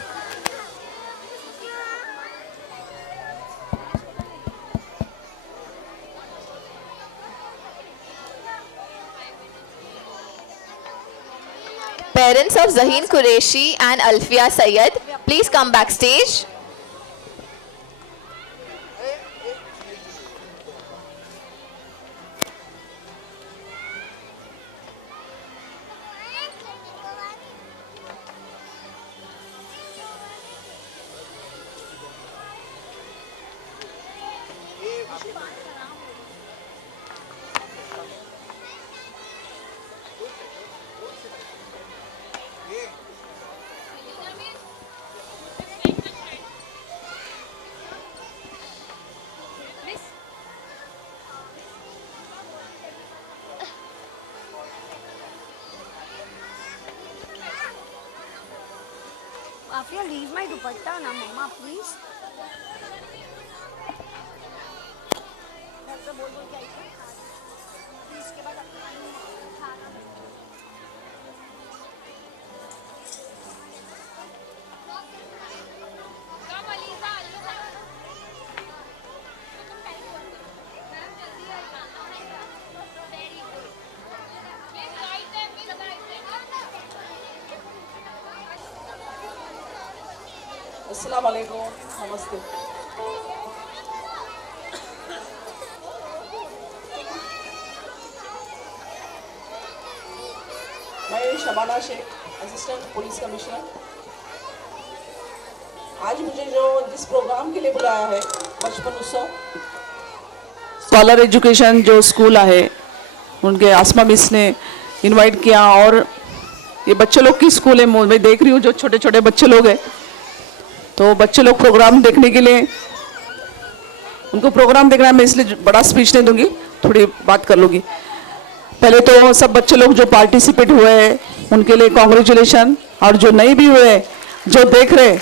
Parents of Zaheen Qureshi and Alfia Sayyed, please come backstage. Afia, leave my dupatta na mama please. घर पे बोल बोल के आई थी इसके बाद खाना अस्सलाम वालेकुम, नमस्ते। मैं Shabana Shaikh, assistant police commissioner. आज मुझे जिस प्रोग्राम के लिए बुलाया है, बचपन उत्सव स्कॉलर एजुकेशन जो स्कूल है उनके आसमा मिस ने इनवाइट किया, और ये बच्चे लोग की स्कूल है। मैं देख रही हूँ जो छोटे छोटे बच्चे लोग हैं, तो बच्चे लोग प्रोग्राम देखने के लिए, उनको प्रोग्राम देखना है। मैं इसलिए बड़ा स्पीच नहीं दूंगी, थोड़ी बात कर लूँगी। पहले तो सब बच्चे लोग जो पार्टिसिपेट हुए हैं उनके लिए कॉन्ग्रेचुलेशन, और जो नहीं भी हुए, जो देख रहे,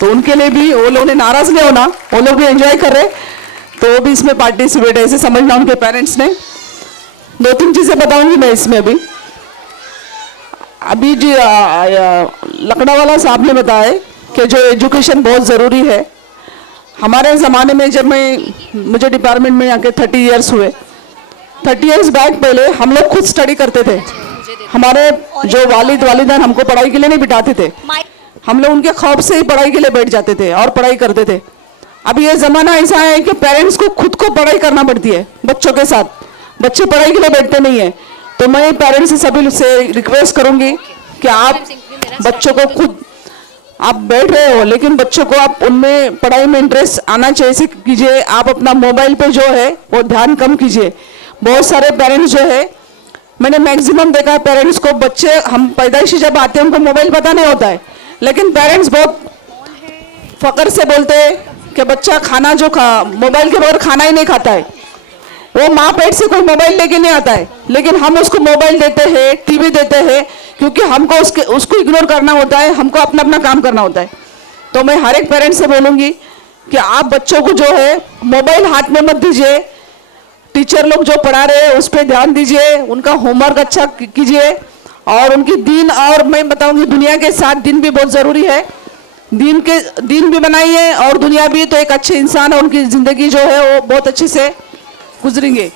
तो उनके लिए भी, वो लोग ने नाराज नहीं होना, वो लोग भी एंजॉय कर रहे, तो वो भी इसमें पार्टिसिपेट है, ऐसे समझना उनके पेरेंट्स ने। दो तीन चीज़ें बताऊंगी मैं इसमें। अभी जी लकड़ावाला साहब ने बताया कि जो एजुकेशन बहुत ज़रूरी है। हमारे ज़माने में जब मुझे डिपार्टमेंट में आके 30 इयर्स हुए, 30 इयर्स बैक पहले हम लोग खुद स्टडी करते थे। हमारे जो वालिद वालिदैन हमको पढ़ाई के लिए नहीं बिठाते थे, हम लोग उनके खौफ से ही पढ़ाई के लिए बैठ जाते थे और पढ़ाई करते थे। अभी ये ज़माना ऐसा है कि पेरेंट्स को खुद को पढ़ाई करना पड़ती है बच्चों के साथ, बच्चे पढ़ाई के लिए बैठते नहीं है। तो मैं पेरेंट्स से सभी से रिक्वेस्ट करूंगी कि आप बच्चों को खुद, आप बैठ रहे हो लेकिन बच्चों को आप उनमें पढ़ाई में इंटरेस्ट आना चाहिए कीजिए। आप अपना मोबाइल पे जो है वो ध्यान कम कीजिए। बहुत सारे पेरेंट्स जो है, मैंने मैक्सिमम देखा है पेरेंट्स को, बच्चे हम पैदाइशी जब आते हैं उनको मोबाइल पता नहीं होता है, लेकिन पेरेंट्स बहुत फकर से बोलते हैं कि बच्चा खाना जो मोबाइल के बगैर खाना ही नहीं खाता है। वो माँ पेट से कोई मोबाइल लेके नहीं आता है, लेकिन हम उसको मोबाइल देते हैं, टीवी देते हैं, क्योंकि हमको उसको इग्नोर करना होता है, हमको अपना अपना काम करना होता है। तो मैं हर एक पेरेंट्स से बोलूँगी कि आप बच्चों को जो है मोबाइल हाथ में मत दीजिए, टीचर लोग जो पढ़ा रहे हैं उस पर ध्यान दीजिए, उनका होमवर्क अच्छा कीजिए और उनकी दीन, और मैं बताऊंगी दुनिया के साथ दिन भी बहुत ज़रूरी है। दीन भी बनाइए और दुनिया भी, तो एक अच्छे इंसान और उनकी ज़िंदगी जो है वो बहुत अच्छे से गुजरेंगे।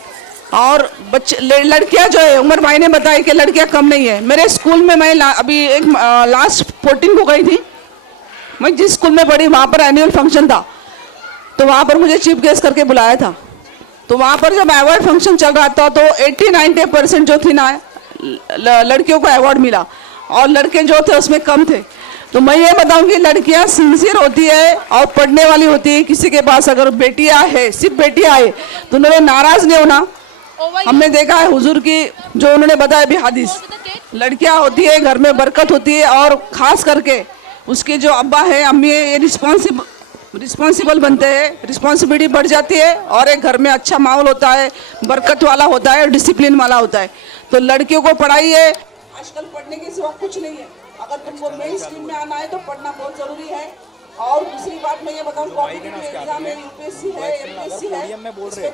और बच्चे लड़कियां जो है, उमर भाई ने बताया कि लड़कियां कम नहीं है। मेरे स्कूल में मैं अभी एक लास्ट 14 को गई थी, मैं जिस स्कूल में पढ़ी वहाँ पर एनुअल फंक्शन था, तो वहाँ पर मुझे चीफ गेस्ट करके बुलाया था। तो वहाँ पर जब अवार्ड फंक्शन चल रहा था तो 80-90% जो थी ना लड़कियों को अवार्ड मिला और लड़के जो थे उसमें कम थे। तो मैं ये बताऊंगी लड़कियां सिंसियर होती है और पढ़ने वाली होती है। किसी के पास अगर बेटियां है, सिर्फ बेटियां है, तो उन्होंने नाराज नहीं होना। हमने देखा है हुजूर की जो उन्होंने बताया भी हदीस, लड़कियां होती है घर में बरकत होती है और खास करके उसके जो अब्बा है अम्मी है, ये रिस्पॉन्सिबल बनते हैं, रिस्पॉन्सिबिलिटी बढ़ जाती है और एक घर में अच्छा माहौल होता है, बरकत वाला होता है, डिसिप्लिन वाला होता है। तो लड़कियों को पढ़ाइए, आजकल पढ़ने के सिवा कुछ नहीं है। अगर तुमको मेन स्ट्रीम में आना है तो पढ़ना बहुत जरूरी है। और दूसरी बात मैं ये बताऊँ, कॉम्पिटिटिव एग्जाम है, यूपीएससी है, एमपीएससी है, इसमें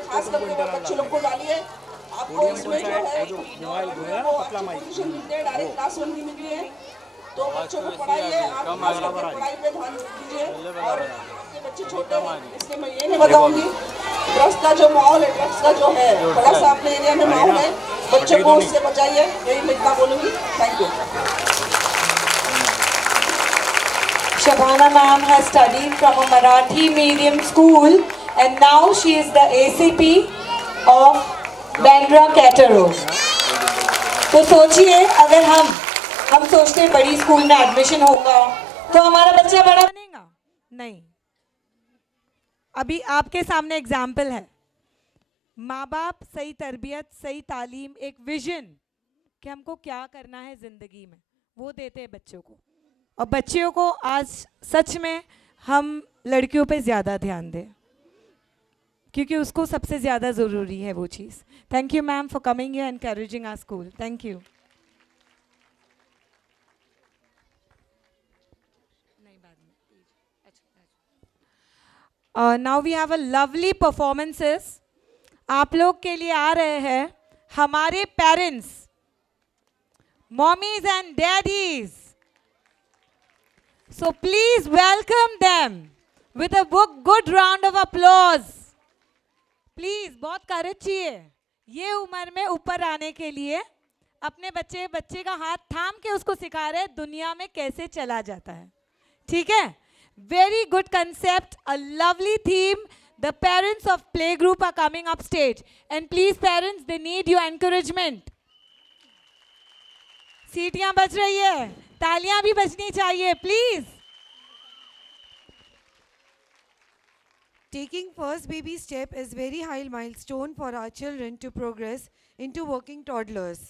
खास करके बच्चे लोग को डालिए। आपको इसमें जो है वो अच्छी पोजीशन मिलती है, डायरेक्ट क्लास 1 की मिली है, तो बच्चों को पढ़ाइए, आप खास करके पढ़ाई पे ध्यान दीजिए। और आपके बच्चे छोटे हैं इसलिए मैं ये नहीं बताऊंगी, ड्रग्स का जो माहौल है, ड्रग्स का जो है थोड़ा सा अपने एरिया में माहौल है, बच्चों को उससे बचाइए, यही मैं इतना बोलूँगी। Thank you. Shabana ma'am has studied from a Marathi medium school and now she is the ACP of Bandra Cataro. तो सोचिए अगर हम सोचते बड़ी स्कूल में एडमिशन होगा तो हमारा बच्चा बड़ा बनेगा नहीं। अभी आपके सामने एग्जाम्पल है, माँ बाप सही तरबियत, सही तालीम, एक विजन कि हमको क्या करना है ज़िंदगी में, वो देते हैं बच्चों को। और बच्चियों को आज सच में हम लड़कियों पे ज़्यादा ध्यान दें क्योंकि उसको सबसे ज़्यादा ज़रूरी है वो चीज़। Thank you ma'am for coming here and encouraging our school. Thank you. Now we have a lovely performances. आप लोग के लिए आ रहे हैं हमारे parents, mommies and daddies. So please welcome them with a good round of applause. Please, बहुत करेज चाहिए ये उम्र में ऊपर आने के लिए। अपने बच्चे का हाथ थाम के उसको सिखा रहे दुनिया में कैसे चला जाता है। ठीक है, very good concept, a lovely theme. The parents of play group are coming up stage and please parents, they need your encouragement. सीटियां बज रही है, तालियां भी बजनी चाहिए please. Taking first baby step is very high milestone for our children to progress into working toddlers.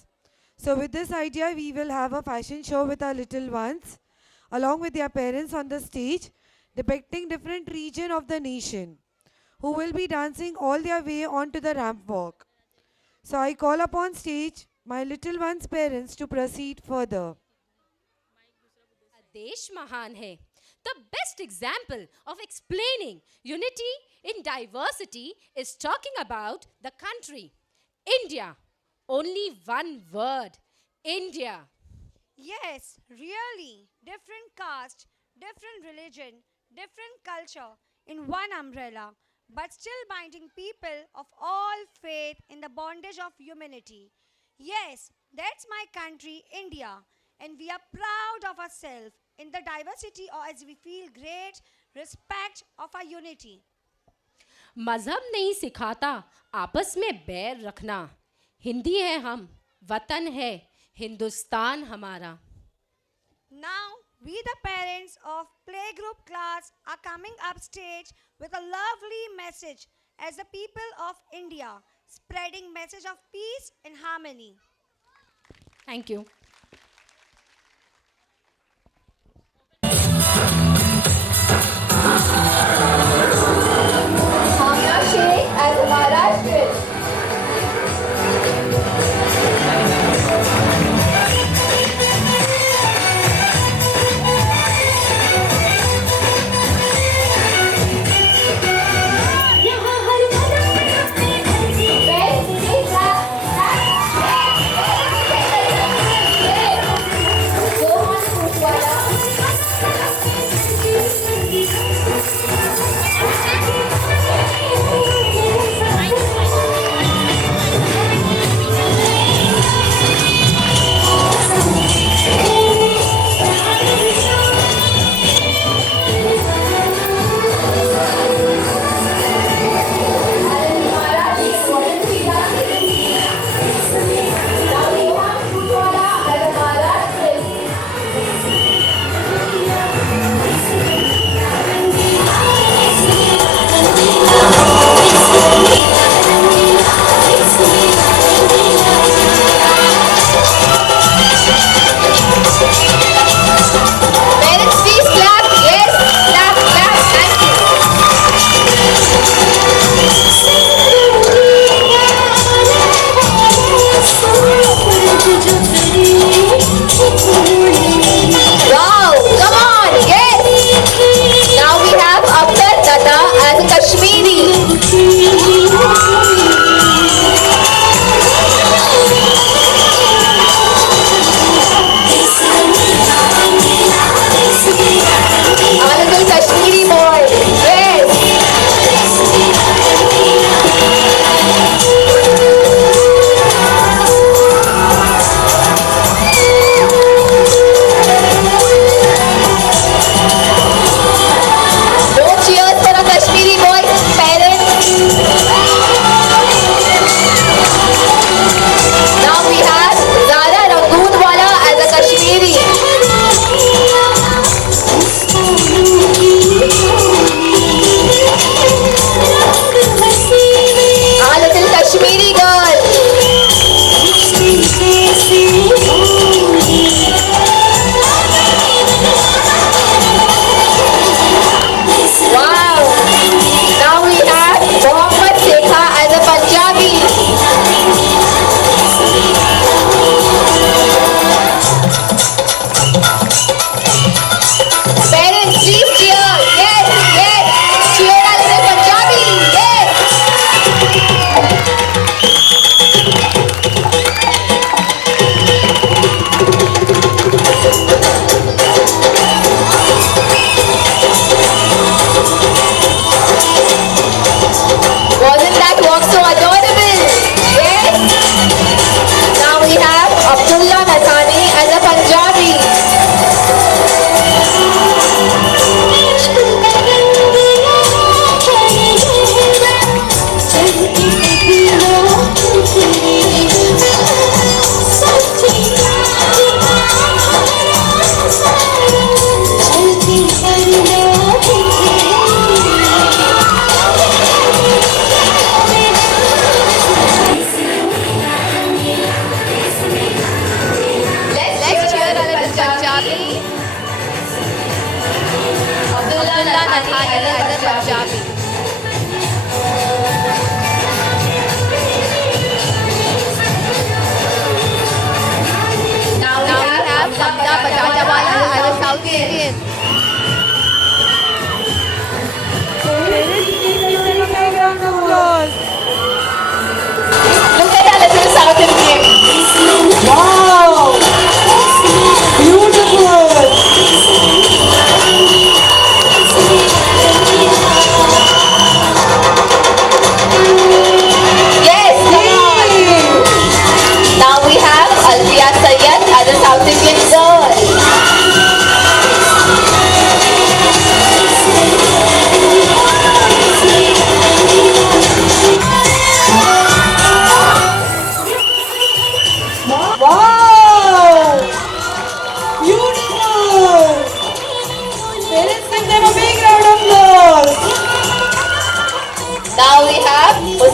So with this idea, we will have a fashion show with our little ones, along with their parents on the stage, depicting different region of the nation, who will be dancing all their way onto the ramp walk. So I call upon stage my little one's parents to proceed further. देश महान है. The best example of explaining unity in diversity is talking about the country, India. Only one word, India. Yes, really. Different caste, different religion, different culture in one umbrella, but still binding people of all faith in the bondage of humanity. Yes, That's my country, India, and we are proud of ourselves in the diversity as we feel great respect of our unity. मजहब नहीं सिखाता आपस में बैर रखना, हिंदी है हम, वतन है हिंदुस्तान हमारा. Now, we the parents of playgroup class are coming up stage with a lovely message as the people of India, spreading message of peace and harmony. Thank you. Hamya Sheikh as a Maharashtrian.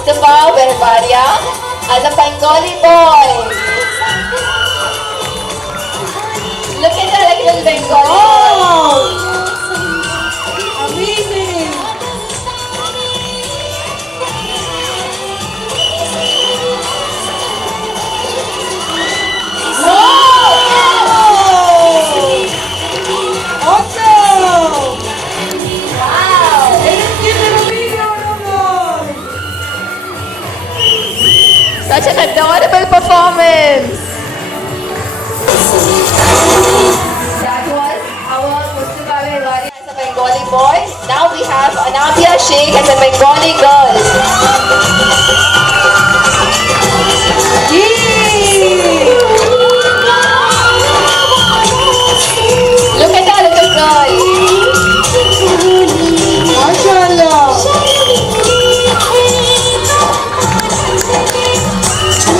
Mustafa Verbaria as a Bengali boy. Look at that little Bengali boy. Amazing. Awesome. Wow. Let's give them a big round of applause. Such an adorable performance. That was our Mustafa Verbaria as a Bengali boy. Now we have Anabia Sheikh as a Bengali girl. Look at that little girl. MashaAllah.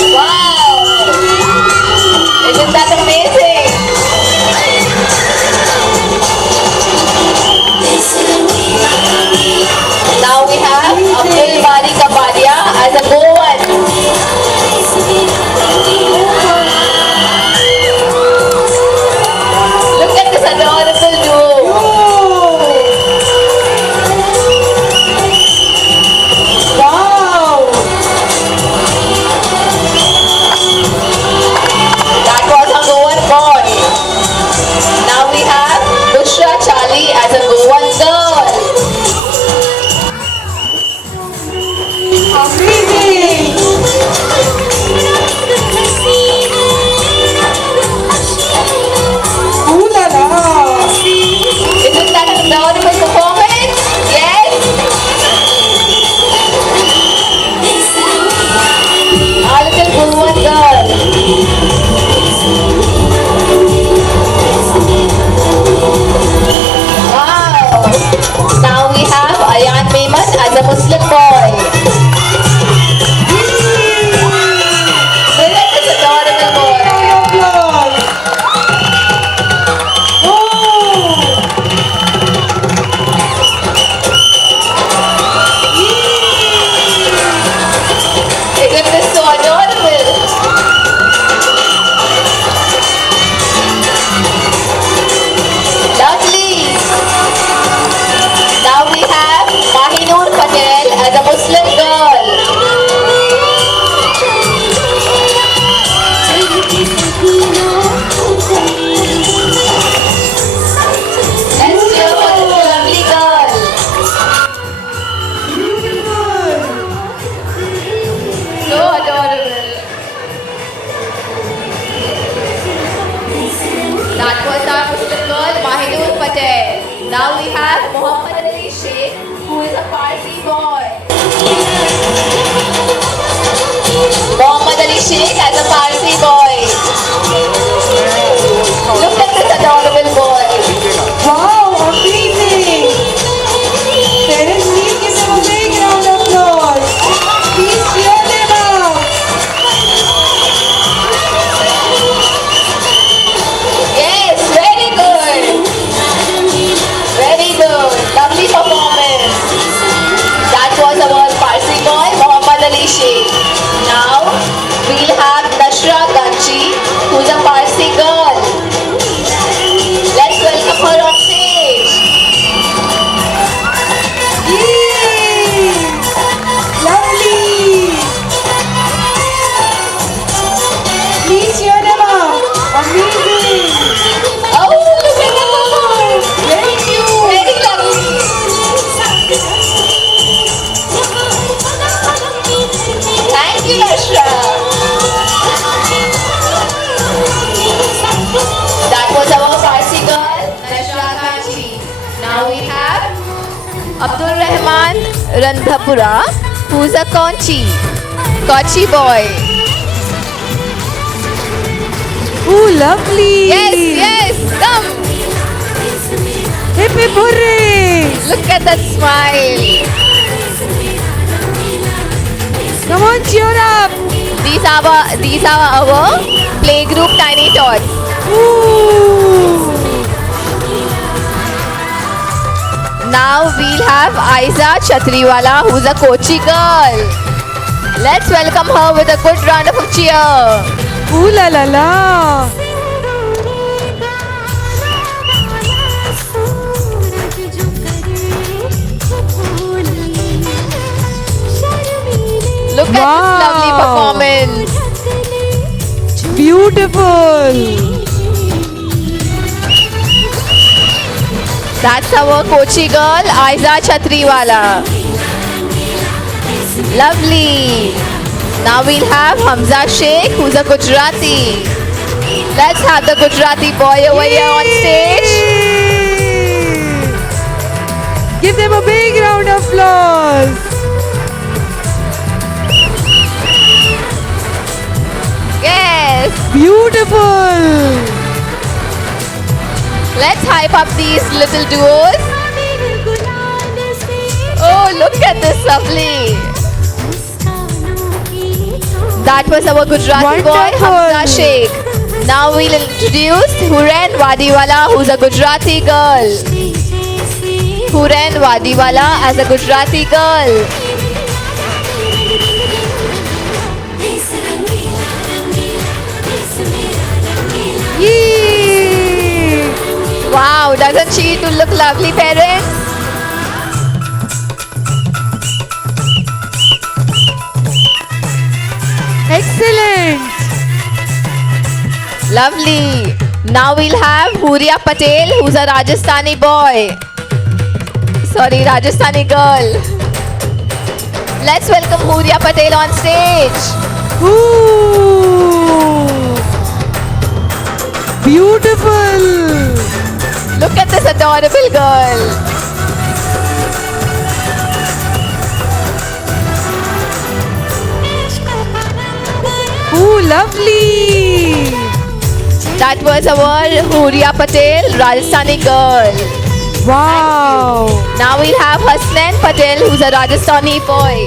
Wow. Isn't that amazing? Now we have Abdul Bari Kapadia as a Goan. Look at this adorable duo. Wow. That was a Goan boy. Now we have Bushra Chali as a Goan girl. Amazing. Ooh la la. Isn't that an adorable performance? Yes. Our little Goan girl. Wow. Now we have Ayan Mehman as a Muslim boy. Look at this adorable boy. Applause. Oh. Isn't this so adorable? Lovely. Now we have Mahinur Patel as a Muslim girl. Let's cheer for this lovely girl. So adorable. That was our Muslim girl, Mahinur Patel. Now we have Muhammad Ali Sheikh, who is a Parsi boy. Muhammad Ali Sheikh as a Parsi boy. Look at this adorable boy. Wow, amazing. Parents, please give them a big round of applause. Please cheer them up. Yes, very good. Very good. Lovely performance. That was our Parsi boy, Muhammad Ali Sheikh. Now we'll have Nashra Ganchi, who's a Parsi girl. Let's welcome her on stage. Yay! Lovely. Please cheer them up. Amazing. Oh, look at that. Very cute. Very lovely. Thank you, Nashra. That was our Parsi girl, Nashra Ganchi. Now we have Abdul Rahman Randhapura, who's a Kochi boy. Ooh, lovely. Yes, come. Hip hip hooray. Look at that smile. Come on, cheer up. These are our playgroup Tiny Tots. Ooh. Now we'll have Aiza Chatriwala, who's a Kochi girl. Let's welcome her with a good round of cheer. Ooh la la la. Look at this lovely performance. Beautiful. That's our Kochi girl, Aiza Chatriwala. Lovely. Now we'll have Hamza Sheikh, who's a Gujarati. Let's have the Gujarati boy over here on stage. Give them a big round of applause. Yes. Beautiful. Let's hype up these little duos. Oh, look at this lovely. That was our Gujarati boy, Hamza Sheikh. Now we'll introduce Huren Wadiwala, who's a Gujarati girl. Huren Wadiwala as a Gujarati girl. Yee! Wow, doesn't she to look lovely, parents? Excellent. Lovely. Now we'll have Huria Patel, who's a Rajasthani boy. Sorry, Rajasthani girl. Let's welcome Huria Patel on stage. Ooh. Beautiful. Look at this adorable girl. Ooh, lovely. That was our Huria Patel, Rajasthani girl. Wow. Now we'll have Hasnain Patel, who's a Rajasthani boy.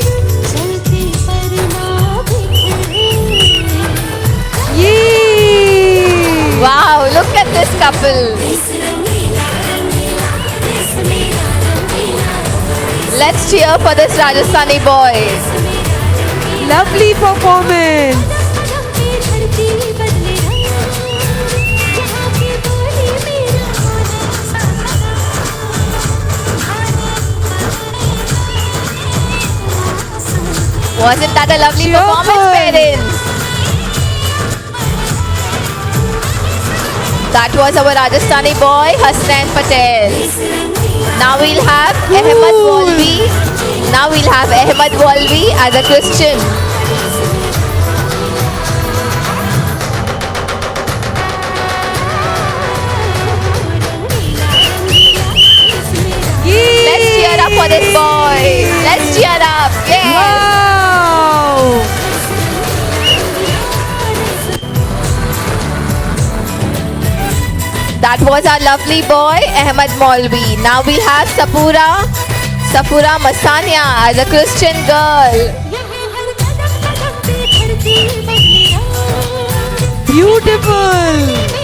Yee! Wow, look at this couple. Let's cheer for this Rajasthani boy. Lovely performance. Wasn't that a lovely Cheer performance, for- parents? That was our Rajasthani boy, Hasnain Patel. Now we'll have Ahmed Walvi. Now we'll have Ahmed Walvi as a Christian. Yee! Let's cheer up for this boy. Let's cheer up. Yes. Wow. That was our lovely boy, Ahmed Maulvi. Now we have Safura Masania as a Christian girl. Beautiful.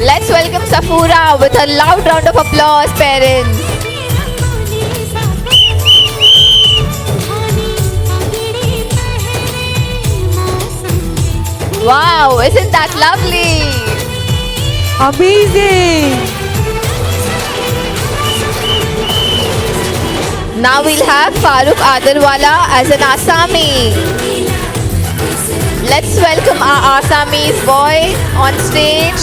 Let's welcome Safura with a loud round of applause, parents. Wow, isn't that lovely? Amazing. Now we'll have Farooq Adarwala as an Asami. Let's welcome our Assamese boy on stage.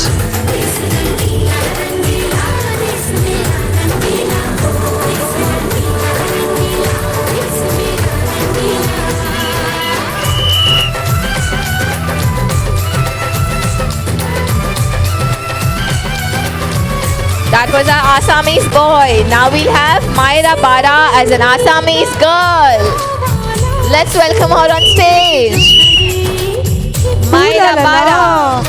That was our Assamese boy. Now we'll have Myra Bara as an Assamese girl. Let's welcome her on stage. Myra Ooh la la Bara. la.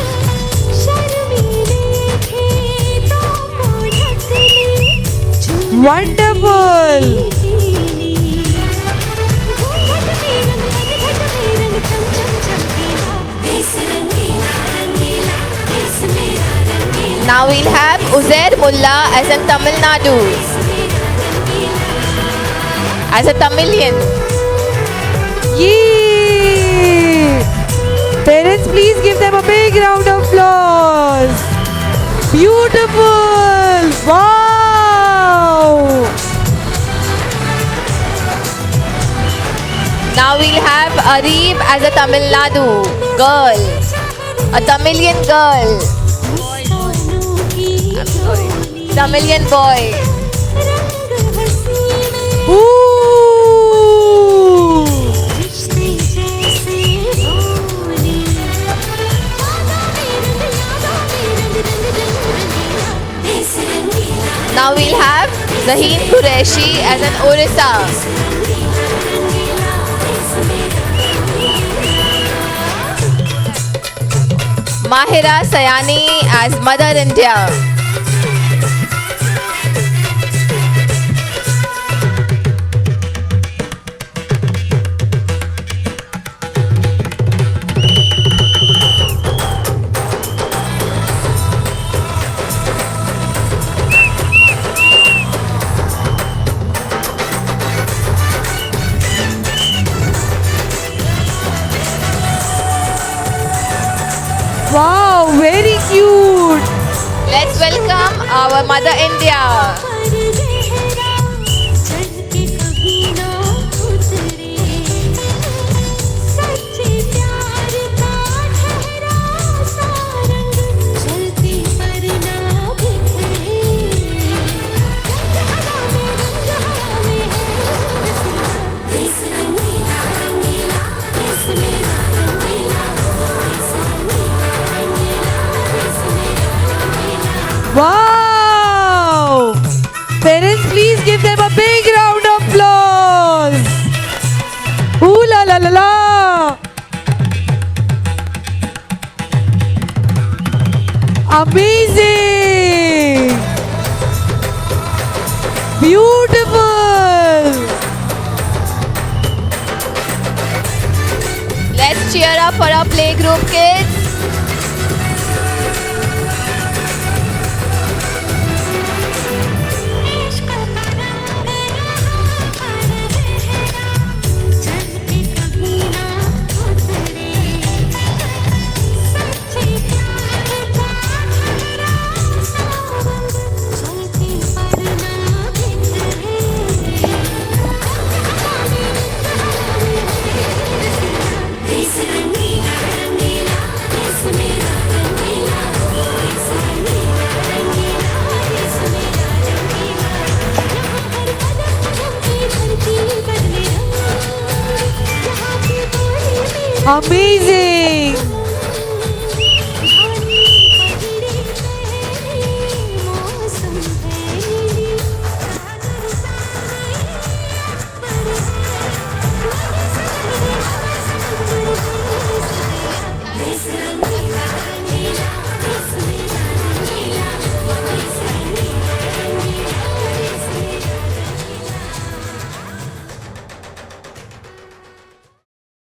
Wonderful. Now we'll have Uzair Mulla as in Tamil Nadu. as a Tamilian. Yay! Parents, please give them a big round of applause. Beautiful! Wow! Now we'll have Areeb as a Tamil Nadu girl, a Tamilian girl. I'm sorry, Tamilian boy. Ooh! Now we'll have Zaheen Qureshi as an Orissa. Mahira Sayani as Mother India. Wow, very cute. Let's welcome our Mother India. Wow! Parents, please give them a big round of applause. Ooh la la la la! Amazing! Beautiful! Let's cheer up for our playgroup kids. Amazing!